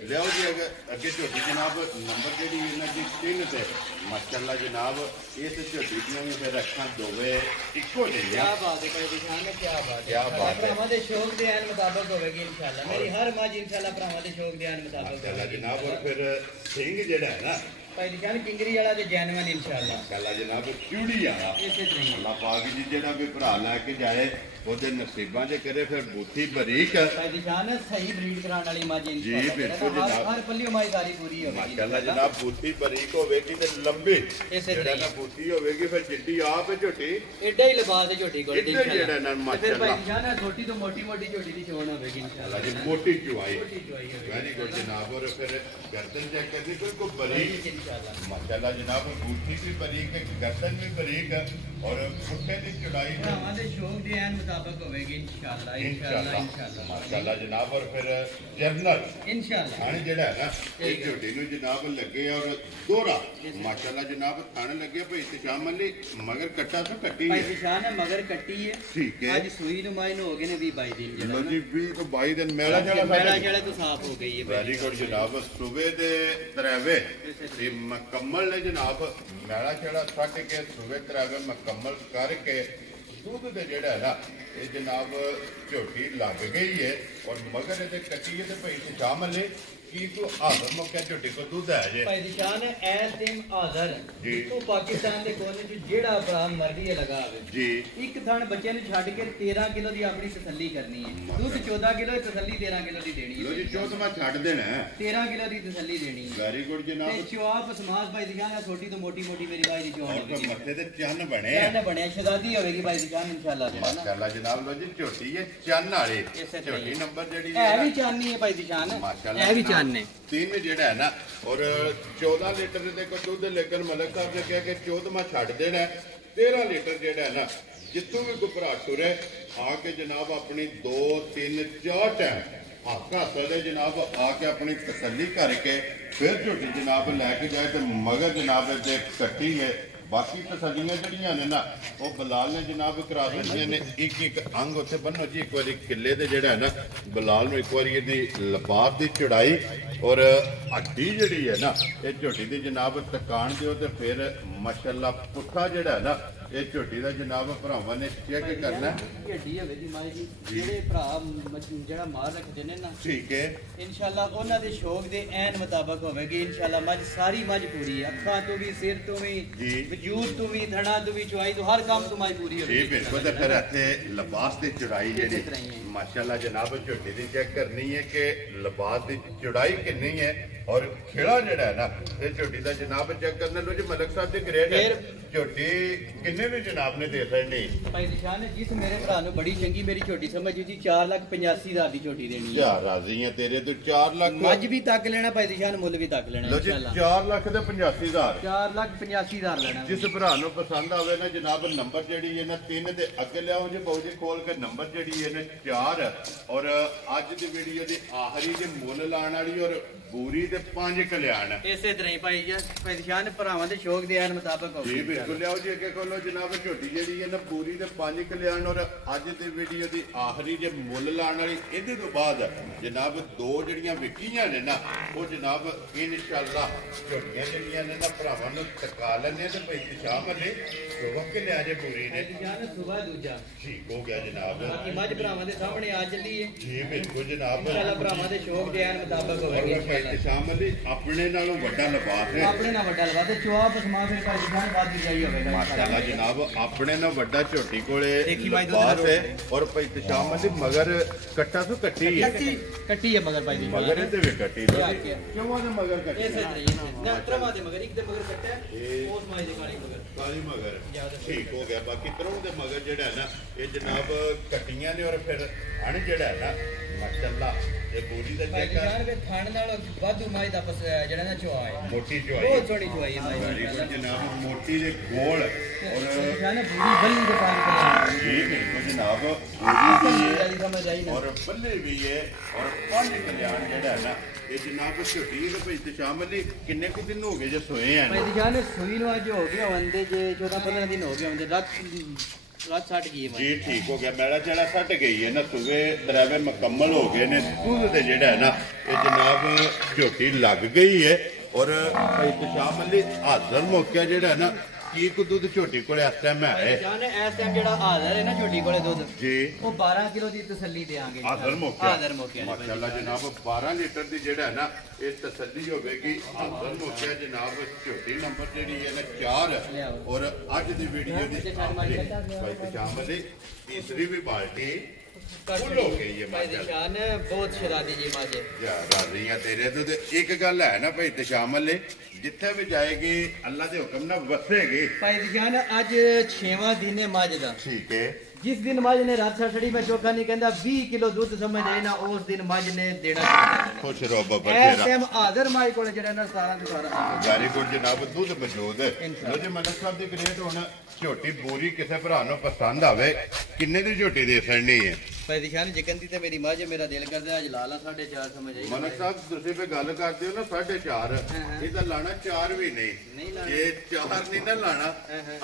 ਲਿਆਓ ਜੀ ਅੱਗੇ ਝੋਟੀ ਜਨਾਬ ਨੰਬਰ ਜਿਹੜੀ ਇਹਨਾਂ ਦੀ 3 ਤੇ ਮਾਸ਼ਾਅੱਲਾ ਜਨਾਬ ਇਸ ਝੋਟੀ ਦੀਆਂ ਵੀ ਫਿਰ ਅੱਖਾਂ ਦੋਵੇਂ ਇੱਕੋ ਜਿਹੀਆਂ ਕੀ ਬਾਤ ਹੈ ਭਾਈ ਦਿਖਾਨ ਕੀ ਬਾਤ ਕੀ ਬਾਤ ਹੈ ਭਰਾਵਾਂ ਦੇ ਸ਼ੌਕ ਦੇ ਐਨ ਮੁਤਾਬਕ ਹੋਵੇਗੀ ਇਨਸ਼ਾਅੱਲਾ ਮੇਰੀ ਹਰ ਮਾਜ ਇਨਸ਼ਾਅੱਲਾ ਭਰਾਵਾਂ ਦੇ ਸ਼ੌਕ ਦੇ ਐਨ ਮੁਤਾਬਕ ਮਾਸ਼ਾਅੱਲਾ ਜਨਾਬ ਔਰ ਫਿਰ ਸਿੰਘ ਜਿਹੜਾ ਹੈ ਨਾ ਭਾਈ ਦਿਖਾਨ ਕਿੰਗਰੀ ਵਾਲਾ ਤੇ ਜੈਨੂਇਨ ਇਨਸ਼ਾਅੱਲਾ ਮਾਸ਼ਾਅੱਲਾ ਜਨਾਬ ਚੂੜੀ ਆ ਇਸੇ ਤਰ੍ਹਾਂ ਹੀ ਅੱਲਾਹ ਪਾਕ ਜੀ ਜਿਹੜਾ ਵੀ ਭਰਾ ਲੈ ਕੇ ਜਾਏ ਉਹਦੇ ਨਸੀਬਾਂ ਦੇ ਕਰੇ ਫਿਰ ਬੂਥੀ ਬਰੀਕ ਭਾਈ ਦਿਖਾਨ ਸਹੀ ਬਰੀਡ ਕਰਾਉਣ ਵਾਲੀ ਮਾਜ ਜੀ ਇਨਸ਼ਾਅੱਲਾ ਬਿਲਕੁਲ ਜਨਾਬ ਹਰ ਪੱਲੀ ਮਾਈ ਸਾਰੀ ਪੂਰੀ ਹੋਵੇਗੀ ਮਾਸ਼ਾਅੱਲਾ ਜਨਾਬ ਬੂਥੀ ਬਰੀਕ ਹੋਵੇਗੀ ਤੇ ਲੰਬੀ ਇਸੇ ਜਿਹੜਾ ਨਾ ਬੂਥੀ ਹੋਵੇਗੀ ਫਿਰ ਜਿੱਡੀ ਆਪ ਹੈ ਝੋਟੀ ਐਡਾ ਹੀ ਲਿਬਾਸ ਹੈ ਝੋਟੀ ਕੋਲ ਇੱਡਾ ਜਿਹੜਾ ਨਾ ਫਿਰ ਭਾਈ ਮਾਸ਼ਾਅੱਲਾ ਦਿਖਾਨ ਛੋਟੀ ਤੋਂ ਮੋਟੀ ਝੋਟੀ ਦੀ ਚੋਣ ਹੋਵੇਗੀ ਇਨਸ਼ਾਅੱਲਾ ਜੀ ਮੋਟੀ ਚੁਆਈ ਵੈਰੀ ਗੁੱਡ ਜਨਾਬ ਔਰ ਫਿਰ ਗਰਦਨ ਚੈੱਕ ਕਰਨੀ ਕੋਈ ਬਰੀਕ ਇਨਸ਼ਾਅੱਲਾ माशाल्लाह जनाब बूटी भी बरीक है गर्दन भी बरीक है और पुट्ठे की चौड़ाई ਭਰਾਵਾਂ ਦੇ ਸ਼ੌਕ ਦੇ ਐਨ ਮੁਤਾਬਕ ਹੋਵੇਗੀ ਇਨਸ਼ਾਅੱਲਾ ਇਨਸ਼ਾਅੱਲਾ ਇਨਸ਼ਾਅੱਲਾ माशाल्लाह जनाब और फिर जर्नल ਇਨਸ਼ਾਅੱਲਾ थाने जेड़ा है ना एक झोटी नु जनाब लगे और दोहरा माशाल्लाह जनाब थाने लगे भाई इत्तिशाम अली मगर कट्टा तो कट्टी ਭਾਈ है ਨਿਸ਼ਾਨ ਹੈ ਮਗਰ ਕੱਟੀ ਹੈ ठीक है ਅੱਜ ਸੂਈ ਨੂੰ ਮਾਈ ਨੂੰ ਹੋ ਗਏ ਨੇ 20-22 ਦਿਨ ਜਿਹੜਾ लो जी 20 तो 22 दिन मेला जड़ा ਮੇਲਾ ਜਿਹੜਾ ਤੋਂ ਸਾਫ਼ ਹੋ ਗਈ ਹੈ ਵੈਰੀ ਗੁੱਡ ਜਨਾਬ ਸੂਬੇ ਦੇ ਤਰਾਵੇ ਤੇ ਮੁਕੰਮਲ ਨੇ ਜਨਾਬ ਮੈਲਾ ਛੜਾ ਛੱਡ ਕੇ ਸੂਬੇ ਤਰਾਵੇ ਮੁਕੰਮਲ ਕਰਕੇ ਦੁੱਧ ਦੇ ਜਿਹੜਾ ਨਾ ਇਹ ਜਨਾਬ ਝੋਟੀ ਲੱਗ ਗਈ ਹੈ ਔਰ ਮਗਰ ਇਹਦੇ ਕੱਟੀ ਤੇ ਭਾਈ ਸ਼ਾਮਲ ਨੇ ਕੀ ਕੋ ਹਾਜ਼ਰ ਮੌਕੇ ਝੋਟੀ ਕੋ ਦੁੱਧ ਹੈ ਜੇ ਭਾਈ ਨਿਸ਼ਾਨ ਐਸ ਟਾਈਮ ਹਾਜ਼ਰ ਜੀ। ਤੂੰ ਪਾਕਿਸਤਾਨ ਦੇ ਕੋਨੇ 'ਚ ਜਿਹੜਾ ਭਰਾ ਮਰਦੀ ਹੈ ਲਗਾ ਆਵੇ ਜੀ ਇੱਕ ਥਣ ਬੱਚੇ ਨੂੰ ਛੱਡ ਕੇ 13 ਕਿਲੋ ਦੀ ਆਪਣੀ ਤਸੱਲੀ ਕਰਨੀ ਹੈ। ਦੁੱਧ 14 ਕਿਲੋ ਤਸੱਲੀ 13 ਕਿਲੋ ਦੀ ਦੇਣੀ ਲੋ ਹੈ। ਜੀ ਚੌਥਾ ਛੱਡ ਦੇਣਾ 13 ਕਿਲੋ ਦੀ ਤਸੱਲੀ ਦੇਣੀ ਹੈ। ਵੈਰੀ ਗੁੱਡ ਤੇ ਜਨਾਬ। ਚੁਆਪ ਸਮਾਸ ਭਾਈ ਨਿਸ਼ਾਨ ਛੋਟੀ ਤੋਂ ਮੋਟੀ ਮੇਰੀ ਭਾਈ ਦੀ ਚੋਣ ਔਰ ਹੋਵੇਗੀ। ਮੱਥੇ ਤੇ ਚੰਨ ਬਣੇ ਇਹਨੇ ਬਣਿਆ ਸ਼ਹਜ਼ਾਦੀ ਹੋਵੇਗੀ ਭਾਈ ਨਿਸ਼ਾਨ ਇਨਸ਼ਾਅੱਲਾ ਜਿਹੜਾ ਨਾ ਮਾਸ਼ਾਅੱਲਾ ਜਨਾਬ। ਲੋ ਜੀ ਝੋਟੀ ਹੈ ਚੰਨ ਵਾਲੀ ਇਸੇ ਤਰ੍ਹਾਂ ਹੀ। ਝੋਟੀ ਨੰਬਰ ਜਿਹੜੀ ਇਹ ਵੀ ਚਾਨਣੀ ਹੈ ਭਾਈ ਨਿਸ਼ਾਨ ਮਾਸ਼ਾਅੱਲਾ ਇਹ ਵੀ ਚਾਨ ਨੇ। ਤਿੰਨ ਜਿਹੜਾ ਹੈ ਨਾ ਔਰ 14 ਲੀਟਰ ਦੇ ਕੋ ਦੁੱਧ ਲੇਕਿਨ ਮਲਕ ਸਾਹਿਬ ਨੇ ਕਿਹਾ ਕਿ 14ਵਾਂ ਛੱਡ ਦੇਣਾ 13 ਲੀਟਰ ਜਿਹੜਾ ਹੈ ਨਾ ਜਿੱਥੋਂ ਵੀ ਕੋਈ ਭਰਾ ਟੁਰੇ ਆ ਕੇ ਜਨਾਬ ਆਪਣੀ 2 3 4 ਟਾਈਮ ਹਾਕਾ ਸਦੇ ਜਨਾਬ ਆ ਕੇ ਆਪਣੀ ਤਸੱਲੀ ਕਰਕੇ ਫਿਰ ਝੋਟੀ ਜਨਾਬ ਲੈ ਕੇ ਜਾਏ ਤੇ ਮਗਰ ਜਨਾਬ ਤੇ ਕੱਟੀ ਹੈ। ਬਾਕੀ ਤਸੱਲੀਆਂ ਜਿਹੜੀਆਂ ਨੇ ਨਾ ਉਹ ਬਲਾਲ ਨੇ ਜਨਾਬ ਕਰਾ ਦਿੰਦੀਆਂ ਨੇ। ਇੱਕ ਇੱਕ ਅੰਗ ਉੱਥੇ ਬੰਨੋ ਜੀ। ਇੱਕ ਵਾਰੀ ਕਿੱਲੇ ਤੇ ਜਿਹੜਾ ਹੈ ਨਾ ਬਲਾਲ ਨੂੰ ਇੱਕ ਵਾਰੀ ਇਹਦੀ ਲਪਾਤ ਦੀ ਚੜਾਈ ਔਰ ਹੱਡੀ ਜਿਹੜੀ ਹੈ ਨਾ ਇਹ ਝੋਟੀ ਦੀ ਜਨਾਬ ਟਕਾਣ ਦਿਓ ਤੇ ਫਿਰ ਮਾਸ਼ਾਅੱਲਾ ਪੁੱਠਾ ਜਿਹੜਾ ਹੈ ਨਾ ਇਹ ਝੋਟੀ ਦਾ ਜਨਾਬ ਭਰਾਵਾਂ ਨੇ ਚੈੱਕ ਕਰਨਾ। ਹੱਡੀ ਹੋਵੇ ਜੀ ਮਾਈ ਜੀ ਜਿਹੜੇ ਭਰਾ ਜਿਹੜਾ ਮਾਰ ਰੱਖਦੇ ਨੇ ਨਾ ਠੀਕ ਹੈ ਇਨਸ਼ਾਅੱਲਾ ਉਹਨਾਂ ਦੇ ਸ਼ੌਕ ਦੇ ਐਨ ਮੁਤਾਬਕ ਹੋਵੇਗੀ। ਇਨਸ਼ਾਅੱਲਾ ਮੱਝ ਸਾਰੀ ਮੱਝ ਪੂਰੀ ਹੈ। ਅੱਖਾਂ ਤੋਂ ਵੀ ਸਿਰ ਤੋਂ ਵੀ ਜੀ ਵਜੂਦ ਤੋਂ ਵੀ ਧੜਾ ਤੋਂ ਵੀ ਚੁਆਈ ਤੋਂ ਹਰ ਕੰਮ ਤੋਂ ਮੱਝ ਪੂਰੀ ਹੋਵੇਗੀ। ਜੀ ਬਿਲਕੁਲ। ਤੇ ਫਿਰ ਇੱਥੇ ਲਿਬਾਸ ਦੀ ਚੜਾਈ ਜਿਹੜੀ ਮਾਸ਼ਾਅੱਲਾ ਜਨਾਬ ਝੋਟੀ ਦੀ ਚੈੱਕ ਕਰਨੀ ਹੈ ਕਿ ਲਿਬਾਸ ਦੀ ਚੜਾਈ ਕਿੰਨੀ ਹੈ ਔਰ ਖੇੜਾ ਜਿਹੜਾ ਹੈ ਨਾ ਇਹ ਝੋਟੀ ਦਾ ਜਨਾਬ ਚੈੱਕ ਕਰਨਾ। ਲੋ ਜੀ ਮਲਕ ਸਾਹਿਬ ਦੀ ਗ੍ਰੇਡ ਹੈ ਝੋਟੀ ਕਿੰਨੇ ਵੀ ਜਨਾਬ ਨੇ ਦੇ ਸਕਣੀ ਭਾਈ ਨਿਸ਼ਾਨ ਜਿਸ ਮੇਰੇ ਭਰਾ ਨੂੰ ਬੜੀ ਚੰਗੀ ਮੇਰੀ ਝੋਟੀ ਸਮਝ ਜੀ 4,85,000 ਦੀ ਝੋਟੀ ਦੇਣੀ ਹੈ। ਯਾ ਰਾਜ਼ੀ ਹੈ ਤੇਰੇ ਤੋਂ 4 ਲੱਖ ਮੱਝ ਵੀ ਤੱਕ ਲੈਣਾ ਭਾਈ ਨਿਸ਼ਾਨ ਮੁੱਲ ਵੀ ਤੱਕ ਲੈਣਾ ਲੋ ਜੀ ਇਨਸ਼ਾਅੱਲਾ 4 ਲੱਖ ਤੇ 85,000 4,85,000 ਲੈਣਾ। ਜਿਸ ਭਰਾ ਨੂੰ ਪਸੰਦ ਆਵੇ ਨਾ ਜਨਾਬ ਨੰਬਰ ਜਿਹੜੀ ਹੈ ਨਾ 3 ਦੇ ਅੱਗੇ ਲਿਆਓ ਜੀ ਬਾਊ ਜੀ ਖੋਲ ਕੇ ਨੰਬਰ ਜਿਹੜੀ ਹੈ ਨਾ 4 ਔਰ ਅੱਜ ਦੀ ਵੀਡੀਓ ਦੀ ਆਖਰੀ ਦੇ ਮੁੱਲ ਲਾਣ ਵਾਲੀ ਔਰ ਬੂਰੀ ਤੇ 5 ਕਲਿਆਣ ਇਸੇ ਤਰ੍ਹਾਂ ਹੀ ਭਾਈ ਨਿਸ਼ਾਨ ਭਰਾਵਾਂ ਦੇ ਸ਼ੌਕ ਦੇ ਐਨ ਮੁਤਾਬਕ ਹੋਵੇ ਜੀ ਬਿਲਕੁਲ ਲਿਆਓ ਜੀ ਅੱਗੇ ਕੋਲੋਂ ਜਨਾਬ ਝੋਟੀ ਜਿਹੜੀ ਹੈ ਨਾ ਪੂਰੀ ਤੇ 5 ਕਲਿਆਣ ਔਰ ਅੱਜ ਦੀ ਵੀਡੀਓ ਦੀ ਆਖਰੀ ਜੇ ਮੁੱਲ ਲਾਣ ਵਾਲੀ ਇਹਦੇ ਤੋਂ ਬਾਅਦ ਜਨਾਬ 2 ਜਿਹੜੀਆਂ ਵਿਕੀਆਂ ਨੇ ਨਾ ਉਹ ਜਨਾਬ ਇਨਸ਼ਾਅੱਲਾ ਝੋਟੀਆਂ ਜਿਹੜੀਆਂ ਨੇ ਨਾ ਭਰਾਵਾਂ ਨੂੰ ਟਕਾ ਲੈਣੇ ਤੇ ਭਾਈ ਸ਼ਾਮ ਨੇ ਵਕਤ ਲਿਆ ਜੇ ਪੂਰੀ ਨੇ ਨਿਸ਼ਾਨ ਸਵੇਰ ਦੂਜਾ ਠੀਕ ਹੋ ਗਿਆ ਜਨਾਬ। ਬਾਕੀ ਮੱਝ ਭਰਾਵਾਂ ਦੇ ਸਾਹਮਣੇ ਆ ਚੱਲੀ ਹੈ ਜੀ ਬਿਲਕੁਲ ਜਨਾਬ। ਇਨਸ਼ਾਅੱਲਾ ਭਰਾਵਾਂ ਦੇ ਸ਼ੌਕ ਦੇ ਐਨ ਮੁਤਾਬਕ ਹੋਵੇਗੀ ਭਾਈ ਸ਼ਾਮ ਨੇ ਆਪਣੇ ਨਾਲੋਂ ਵੱਡਾ ਲਿਬਾਸ ਹੈ। ਆਪਣੇ ਨਾਲ ਵੱਡਾ ਲਵਾ ਤੇ ਚੁਆਪ ਸਮਾਂ ਫਿਰ ਭਾਈ ਨਿਸ਼ਾਨ ਬਾਦ ਜਾਈ ਹੋਵੇਗਾ ਮਾਸ਼ਾਅੱਲਾ ਜਨਾਬ ਆਪਣੇ ਨਾਲ ਵੱਡਾ ਝੋਟੀ ਕੋਲੇ ਦੇਖੀ ਭਾਈ ਲਿਬਾਸ ਹੈ ਔਰ ਭਾਈ ਤਸ਼ਾਮ ਦੀ ਮਗਰ ਕੱਟਾ ਤੋਂ ਕੱਟੀ ਹੈ ਕੱਟੀ ਹੈ ਮਗਰ ਭਾਈ ਦੀ ਮਗਰ ਇਹਦੇ ਵੀ ਕੱਟੀ ਕਿਉਂ ਦੇ ਮਗਰ ਕੱਟੀ ਇਸੇ ਤਰ੍ਹਾਂ ਹੀ ਨਾ ਤਰਵਾ ਦੇ ਮਗਰ ਇੱਕ ਦੇ ਮਗਰ ਕੱਟਿਆ ਉਸ ਮਾਈ ਦੇ ਕਾਲੀ ਮਗਰ ਕਾਲੀ ਮਗਰ ਠੀਕ ਹੋ ਗਿਆ। ਬਾਕੀ ਤਰੋਂ ਦੇ ਮਗਰ ਜਿਹੜਾ ਹੈ ਨਾ ਇਹ ਜਨਾਬ ਕੱਟੀਆਂ ਨੇ ਔਰ ਫਿਰ ਹਣ ਜਿਹੜਾ ਹੈ ਨਾ ਮਾਸ਼ਾਅੱਲਾ ਇਹ ਬੋਲੀ ਦਾ ਭਾਈ ਚੈੱਕ ਨਿਸ਼ਾਨ ਦੇ ਥਣ ਨਾਲ ਵਾਧੂ ਮਾਈ ਦਾ ਜਿਹੜਾ ਨਾ ਚੁਆ ਹੈ ਮੋਟੀ ਚੁਆਈ ਬਹੁਤ ਸੋਹਣੀ ਚੁਆਈ ਹੈ ਮਾਈ ਵੈਰੀ ਗੁੱਡ ਜਨਾਬ ਮੋਟੀ ਦੇ ਗੋਲ ਔਰ ਨਿਸ਼ਾਨ ਪੂਰੀ ਬੱਲੀ ਦੇ ਪਾਣੀ ਜੀ ਬਿਲਕੁਲ ਜਨਾਬ ਪੂਰੀ ਵੀ ਹੈ ਸਮਝ ਆਈ ਨਾ ਔਰ ਬੱਲੇ ਵੀ ਹੈ ਔਰ 5 ਕਲਿਆਣ ਜਿਹੜਾ ਹੈ ਨਾ ਇਹ ਜਨਾਬ ਝੋਟੀ ਦੇ ਭਾਈ ਤਸ਼ਾਮ ਲਈ ਕਿੰਨੇ ਕੁ ਦਿਨ ਹੋ ਗਏ ਜੇ ਸੋਏ ਆ ਭਾਈ ਨਿਸ਼ਾਨ ਸੂਈ ਨੂੰ ਅੱਜ ਹੋ ਗਿਆ ਹੁੰਦੇ ਜੇ 14-15 ਦਿਨ ਹੋ ਗਏ ਹੁੰਦੇ ਰਾਤ 60 ਗਈ ਹੈ ਜੀ ਠੀਕ ਹੋ ਗਿਆ। ਮੈਲਾ ਚੜਾ ਸੱਟ ਗਈ ਹੈ ਨਾ ਸੂਵੇ ਡਰਾਈਵਰ ਮੁਕੰਮਲ ਹੋ ਗਏ ਨੇ ਦੁੱਧ ਤੇ ਜਿਹੜਾ ਹੈ ਨਾ ਇਹ ਜਨਾਬ ਝੋਟੀ ਲੱਗ ਗਈ ਹੈ ਔਰ ਭਾਈ ਤਸ਼ਾਮ ਲਈ ਹਾਜ਼ਰ ਮੌਕਿਆ ਜਿਹੜਾ ਹੈ ਨਾ ਕੀ ਕੁ ਦੁੱਧ ਝੋਟੀ ਕੋਲੇ ਇਸ ਟਾਈਮ ਹੈ ਜਾਨ ਇਸ ਟਾਈਮ ਜਿਹੜਾ ਹਾਜ਼ਰ ਹੈ ਨਾ ਝੋਟੀ ਕੋਲੇ ਦੁੱਧ ਜੀ ਉਹ 12 ਕਿਲੋ ਦੀ ਤਸੱਲੀ ਦੇਾਂਗੇ ਹਾਜ਼ਰ ਹਾਜ਼ਰ ਮੌਕਿਆ ਮਾਸ਼ਾਅੱਲਾ ਜਨਾਬ 12 ਲੀਟਰ ਦੀ ਜਿਹੜਾ ਹੈ ਨਾ ਇਹ ਤਸੱਲੀ ਹੋਵੇਗੀ ਹਾਜ਼ਰ ਮੌਕਿਆ ਜਨਾਬ ਝੋਟੀ ਨੰਬਰ ਜਿਹੜੀ ਹੈ ਨਾ 4 ਔਰ ਅੱਜ ਦੀ ਵੀਡੀਓ ਦੀ ਭਾਈ ਤਸ਼ਾਮ ਲਈ ਤੀਸਰੀ ਵੀ ਬਾਲਟੀ ਫੁੱਲ ਹੋ ਗਈ ਹੈ ਭਾਈ ਨਿਸ਼ਾਨ ਬਹੁਤ ਸ਼ਰਾਦੀ ਜੀ ਮਾਜੇ ਯਾ ਰਾਜ਼ੀਆਂ ਤੇਰੇ ਤੋਂ ਤੇ ਇੱਕ ਗੱਲ ਹੈ ਨਾ ਭਾਈ ਤਸ਼ਾਮ ਲਈ ਜਿੱਥੇ ਵੀ ਜਾਏਗੀ ਅੱਲਾ ਦੇ ਹੁਕਮ ਨਾਲ ਵਸੇਗੀ। ਭਾਈ ਨਿਸ਼ਾਨ ਅੱਜ 6ਵਾਂ ਦਿਨ ਹੈ ਮੱਝ ਦਾ ਠੀਕ ਹੈ। ਜਿਸ ਦਿਨ ਮੱਝ ਨੇ ਰਾਤ ਛੜੀ ਮੈਂ ਚੋਖਾ ਨਹੀਂ ਕਹਿੰਦਾ 20 ਕਿਲੋ ਦੁੱਧ ਸਮਝ ਆਏ ਨਾ ਉਸ ਦਿਨ ਮੱਝ ਨੇ ਦੇਣਾ ਖੁਸ਼ ਰਹੋ ਬਾਬਾ ਇਸ ਤੇਰਾ ਟਾਈਮ ਹਾਜ਼ਰ ਮਾਈ ਕੋਲ ਜਿਹੜਾ ਨਾ 17 ਤੋਂ 18 ਵੈਰੀ ਗੁੱਡ ਜਨਾਬ ਦੁੱਧ ਮੌਜੂਦ ਹੈ। ਲੋ ਜੀ ਮਲਕ ਸਾਹਿਬ ਦੀ ਗ੍ਰੇਡ ਹੁਣ ਝੋਟੀ ਬੂਰੀ ਕਿਸੇ ਭਰਾ ਨੂੰ ਪਸੰਦ ਆਵੇ ਕਿੰਨੇ ਦੀ ਝੋਟੀ ਦੇ ਸਕਣੀ ਹੈ ਭਾਈ ਨਿਸ਼ਾਨ ਜਿਕਨ ਦੀ ਤੇ ਮੇਰੀ ਮਾਂ ਜੇ ਮੇਰਾ ਦਿਲ ਕਰਦਾ ਅੱਜ ਲਾ ਲਾ 4.5 ਸਮਝ ਆਈ ਮਲਕ ਸਾਹਿਬ ਤੁਸੀਂ ਵੀ ਗੱਲ ਕਰਦੇ ਹੋ ਨਾ 4.5 ਇਹ ਤਾਂ ਲਾਣਾ 4 ਵੀ ਨਹੀਂ ਜੇ 4 ਨਹੀਂ ਨਾ ਲਾਣਾ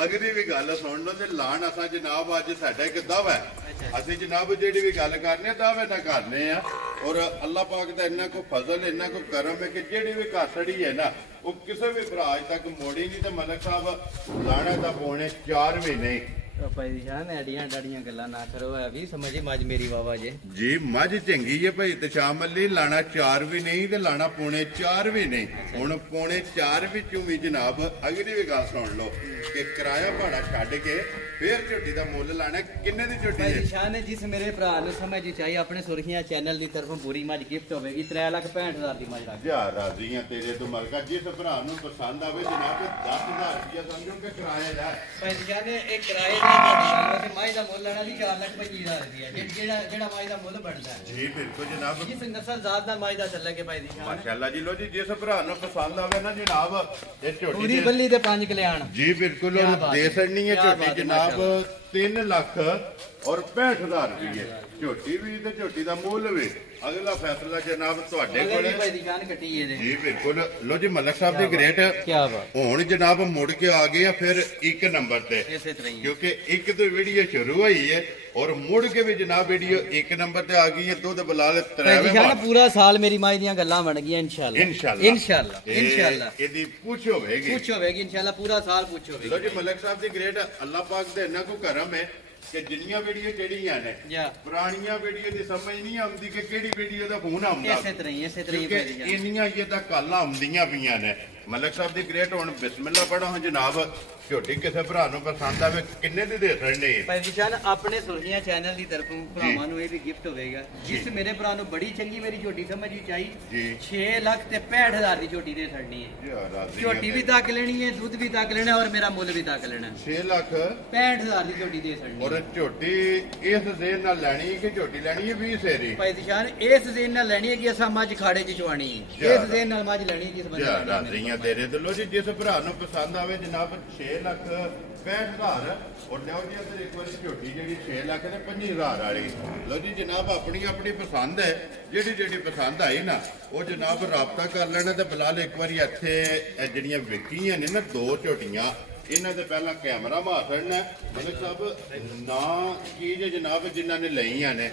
ਅਗਲੀ ਵੀ ਗੱਲ ਸੁਣ ਲਓ ਤੇ ਲਾਣ ਅਸਾਂ ਜਨਾਬ ਅੱਜ ਸਾਡਾ ਇੱਕ ਦਾਵਾ ਹੈ ਅਸੀਂ ਜਨਾਬ ਜਿਹੜੀ ਵੀ ਗੱਲ ਕਰਨੇ ਦਾਅਵੇ ਨਾ ਕਰਨੇ ਆ ਔਰ ਅੱਲਾਹ ਪਾਕ ਦਾ ਇੰਨਾ ਕੋ ਫਜ਼ਲ ਇੰਨਾ ਕੋ ਕਰਮ ਹੈ ਕਿ ਜਿਹੜੀ ਵੀ ਕਾਸੜੀ ਹੈ ਨਾ ਉਹ ਕਿਸੇ ਵੀ ਭਰਾ ਅੱਜ ਤੱਕ ਮੋੜੀ ਨਹੀਂ ਤੇ ਮਲਕ ਸਾਹਿਬ ਲਾਣਾ ਦਾ ਪੌਣੇ 4 ਵੀ ਨਹੀਂ ਭਾਈ ਦੀ ਸ਼ਾਨ ਐਡੀਆਂ ਡਾਡੀਆਂ ਗੱਲਾਂ ਨਾ ਕਰੋ, ਐ ਵੀ ਸਮਝੀ ਮੱਝ ਮੇਰੀ ਵਾਵਾ ਜੇ ਜੀ ਮੱਝ ਚੰਗੀ ਹੈ ਭਾਈ ਤੇ ਸ਼ਾਮਲੀ ਲਾਣਾ 4 ਵੀ ਨਹੀਂ ਤੇ ਲਾਣਾ ਪੌਣੇ 4 ਵੀ ਨਹੀਂ। ਹੁਣ ਪੌਣੇ 4 ਵਿੱਚੋਂ ਵੀ ਜਨਾਬ ਅਗਲੀ ਵੀ ਗੱਲ ਸੁਣ ਲਓ ਕਿ ਕਿਰਾਇਆ ਭਾੜਾ ਛੱਡ ਕੇ ਫੇਰ ਝੋਟੀ ਦਾ ਮੁੱਲ ਲਾਣਾ ਕਿੰਨੇ ਦੀ ਝੋਟੀ ਭਾਈ ਹੈ? ਦੀ ਸ਼ਾਨ ਹੈ ਜਿਸ ਮੇਰੇ ਭਰਾ ਨੂੰ ਸਮਝ ਚਾਹੀ ਆਪਣੇ ਸੁਰਖੀਆਂ ਚੈਨਲ ਦੀ ਤਰਫੋਂ ਪੂਰੀ ਮੱਝ ਗਿਫਟ ਹੋਵੇਗੀ 3,65,000 ਦੀ ਮੱਝ ਰੱਖ ਜਾ ਰਾਜ਼ੀਆਂ ਤੇਰੇ ਤੋਂ ਮਲਕਾ ਜਿਸ ਭਰਾ ਨੂੰ ਪਸੰਦ ਆਵੇ ਜਨਾਬ 10,000 ਰੁਪਇਆ ਸਮਝੋ ਕਿ ਕਿਰਾਇਆ ਦਾ। ਭਾਈ ਦੀ ਸ਼ਾਨ ਇਹ ਕਿਰਾਏ ਦੀ ਤੇ ਮੱਝ ਦਾ ਮੁੱਲ ਲੈਣਾ ਸੀ 4,25,000 ਰੁਪਇਆ ਜਿਹੜਾ ਮੱਝ ਦਾ ਮੁੱਲ ਬਣਦਾ ਹੈ। ਜੀ ਬਿਲਕੁਲ ਜਨਾਬ, ਜਿਸ ਨਸਲ ਜ਼ਾਤ ਦਾ ਮੱਝ ਦਾ ਚੱਲੇਗੇ ਭਾਈ ਦੀ ਸ਼ਾਨ ਮਾਸ਼ਾਅੱਲਾ ਜੀ। ਲੋ ਜੀ ਜਿਸ ਭਰਾ ਨੂੰ ਪਸੰਦ ਆਵੇ ਨਾ ਜਨਾਬ ਇਹ ਝੋਟੀ ਪੂਰੀ ਬੱਲੀ ਦੇ 5 ਕਲਿਆਣ ਜੀ ਬਿਲਕੁਲ ਦੇ ਸਕਣੀ ਹੈ ਝੋਟੀ ਜਨਾਬ 3,65,000 ਰੁਪਏ ਝੋਟੀ ਵੀ ਤੇ ਝੋਟੀ ਦਾ ਮੁੱਲ ਵੀ। ਅਗਲਾ ਫੈਸਲਾ ਜਨਾਬ ਤੁਹਾਡੇ ਕੋਲ ਹੈ। ਭਾਈ ਦੀ ਸ਼ਾਨ ਕੱਟੀ ਇਹਦੇ ਜੀ ਬਿਲਕੁਲ। ਲੋ ਜੀ ਮਲਕ ਸਾਹਿਬ ਦੀ ਗ੍ਰੇਟ ਕੀ ਬਾਤ ਹੁਣ ਜਨਾਬ ਮੁੜ ਕੇ ਆ ਗਏ ਆ ਫਿਰ 1 ਨੰਬਰ ਤੇ, ਇਸੇ ਤਰ੍ਹਾਂ ਹੀ ਕਿਉਂਕਿ 1 ਤੋਂ ਵੀਡੀਓ ਸ਼ੁਰੂ ਹੋਈ ਹੈ ਔਰ ਮੁੜ ਕੇ ਵੀ ਜਨਾਬ ਵੀਡੀਓ 1 ਨੰਬਰ ਤੇ ਆ ਗਈ ਹੈ। ਦੁੱਧ ਬਲਾਲ ਭਾਈ ਦੀ ਸ਼ਾਨ ਪੂਰਾ ਸਾਲ ਮੇਰੀ ਮਾਈ ਦੀਆਂ ਗੱਲਾਂ ਬਣ ਗਈਆਂ ਇਨਸ਼ਾਅੱਲਾ ਇਨਸ਼ਾਅੱਲਾ ਇਨਸ਼ਾਅੱਲਾ ਇਹਦੀ ਪੁੱਛ ਹੋਵੇਗੀ ਇਨਸ਼ਾਅੱਲਾ ਪੂਰਾ ਸਾਲ ਪੁੱਛ ਹੋਵੇਗੀ। ਲੋ ਜੀ ਮਲਕ ਸਾਹਿਬ ਦੀ ਗ੍ਰੇਟ ਅੱਲਾਹ ਪਾਕ ਦੇ ਇੰਨਾ ਕੋ ਕਰਮ ਹੈ ਕਿ ਜਿੰਨੀਆਂ ਵੀਡੀਓ ਜਿਹੜੀਆਂ ਨੇ ਪੁਰਾਣੀਆਂ ਵੀਡੀਓ ਦੀ ਸਮਝ ਨਹੀਂ ਆਉਂਦੀ ਕਿ ਕਿਹੜੀ ਵੀਡੀਓ ਦਾ ਫੋਨ ਆਉਂਦਾ। ਇਸੇ ਤਰ੍ਹਾਂ ਹੀ ਕਿਉਂਕਿ ਇੰਨੀਆਂ ਇਹ ਤਾਂ ਕਾਲਾਂ ਆਉਂਦੀਆਂ ਪਈਆਂ ਨੇ। ਮਲਕ ਸਾਹਿਬ ਦੀ ਗ੍ਰੇਟ ਹੁਣ ਬਿਸਮਿਲ੍ਲਾ ਪੜੋ ਹਾਂ ਜਨਾਬ। ਝੋਟੀ ਕਿਸੇ ਭਰਾ ਨੂੰ ਪਸੰਦ ਆਵੇ ਕਿੰਨੇ ਦੀ ਦੇ ਸਕਦੇ? ਭਾਈ ਜੀ ਜਾਨ ਆਪਣੇ ਸੁਰਖੀਆਂ ਚੈਨਲ ਦੀ ਤਰਫੋਂ ਭਰਾਵਾਂ ਨੂੰ ਇਹ ਵੀ ਗਿਫਟ ਹੋਵੇਗਾ। ਜਿਸ ਮੇਰੇ ਭਰਾ ਨੂੰ ਬੜੀ ਚੰਗੀ ਮੇਰੀ ਝੋਟੀ ਸਮਝੀ ਚਾਹੀ 6 ਲੱਖ ਤੇ 65,000 ਦੀ ਝੋਟੀ ਦੇ ਛੱਡਣੀ ਹੈ। ਝੋਟੀ ਵੀ ਤੱਕ ਲੈਣੀ ਹੈ, ਦੁੱਧ ਵੀ ਤੱਕ ਲੈਣਾ ਔਰ ਮੇਰਾ ਮੁੱਲ ਵੀ ਤੱਕ ਲੈਣਾ। 6 ਲੱਖ 65,000 ਦੀ ਝੋਟੀ ਦੇ ਛੱਡਣੀ ਔਰ ਝੋਟੀ ਇਸ ਜ਼ੇਨ ਨਾਲ ਲੈਣੀ ਹੈ ਕਿ ਝੋਟੀ ਲੈਣੀ ਹੈ 20 ਸੇਰੀ? ਭਾਈ ਦੀ ਜਾਨ ਇਸ ਜ਼ੇਨ ਨਾਲ ਲੈਣੀ ਹੈ ਕਿ ਅਸਾਂ ਮੱਝ ਖਾੜੇ 'ਚ ਚਵਾਣੀ ਹੈ। ਇਸ ਜ਼ੇਨ ਨਾਲ ਮੱਝ ਲੈਣੀ ਜਿਸ ਬੰਦੇ ਨੇ ਰਾਜ਼ੀਆਂ ਤੇਰੇ ਦਿਲੋਂ ਜੀ। ਜਿਸ ਭਰਾ ਨੂੰ ਪਸੰਦ ਆਵੇ ਜਨਾਬ 6,65,000 ਔਰ ਲਿਆਓ ਜੀ ਅੰਦਰ ਇੱਕ ਵਾਰੀ ਝੋਟੀ ਜਿਹੜੀ 6 ਲੱਖ ਤੇ 25,000 ਵਾਲੀ। ਲੋ ਜੀ ਜਨਾਬ ਆਪਣੀ ਆਪਣੀ ਪਸੰਦ ਹੈ, ਜਿਹੜੀ ਪਸੰਦ ਆਈ ਨਾ ਉਹ ਜਨਾਬ ਰਾਬਤਾ ਕਰ ਲੈਣਾ ਤੇ ਬਲਾਲ ਇੱਕ ਵਾਰੀ ਇੱਥੇ ਜਿਹੜੀਆਂ ਵਿਕੀਆਂ ਨੇ ਨਾ 2 ਝੋਟੀਆਂ ਇਹਨਾਂ ਦੇ ਪਹਿਲਾਂ ਕੈਮਰਾ ਮਾਰਨਾ। ਮਲਕ ਸਾਹਿਬ ਨਾ ਕੀ ਜੇ ਜਨਾਬ ਜਿਨ੍ਹਾਂ ਨੇ ਲਈਆਂ ਨੇ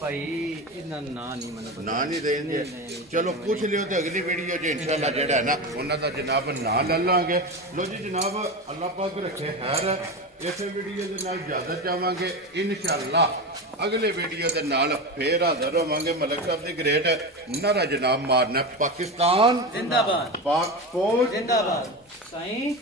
ਭਾਈ ਇਹਨਾਂ ਨਾਂ ਨਹੀਂ ਮੈਨੂੰ ਨਾ ਨਹੀਂ ਦੇਣਗੇ। ਚਲੋ ਪੁੱਛ ਲਿਓ ਤੇ ਅਗਲੀ ਵੀਡੀਓ 'ਚ ਇਨਸ਼ਾਅੱਲਾ ਜਿਹੜਾ ਹੈ ਨਾ ਉਹਨਾਂ ਦਾ ਜਨਾਬ ਨਾਂ ਲੈ ਲਾਂਗੇ। ਲੋ ਜੀ ਜਨਾਬ ਅੱਲਾਹ ਪਾਕ ਰੱਖੇ ਖੈਰ। ਇਸੇ ਵੀਡੀਓ ਦੇ ਨਾਲ ਇਜਾਜ਼ਤ ਚਾਹਾਂਗੇ ਇਨਸ਼ਾਅੱਲਾ। ਅਗਲੇ ਵੀਡੀਓ ਦੇ ਨਾਲ ਫੇਰ ਹਾਜ਼ਰ ਹੋਵਾਂਗੇ। ਮਲਕ ਸਾਹਿਬ ਦੀ ਗ੍ਰੇਟ ਨਾਰਾ ਜਨਾਬ ਮਾਰਨਾ ਪਾਕਿਸਤਾਨ ਜ਼ਿੰਦਾਬਾਦ, ਪਾਕ ਫੌਜ ਜ਼ਿੰਦਾਬਾਦ। ਸਾਈਂ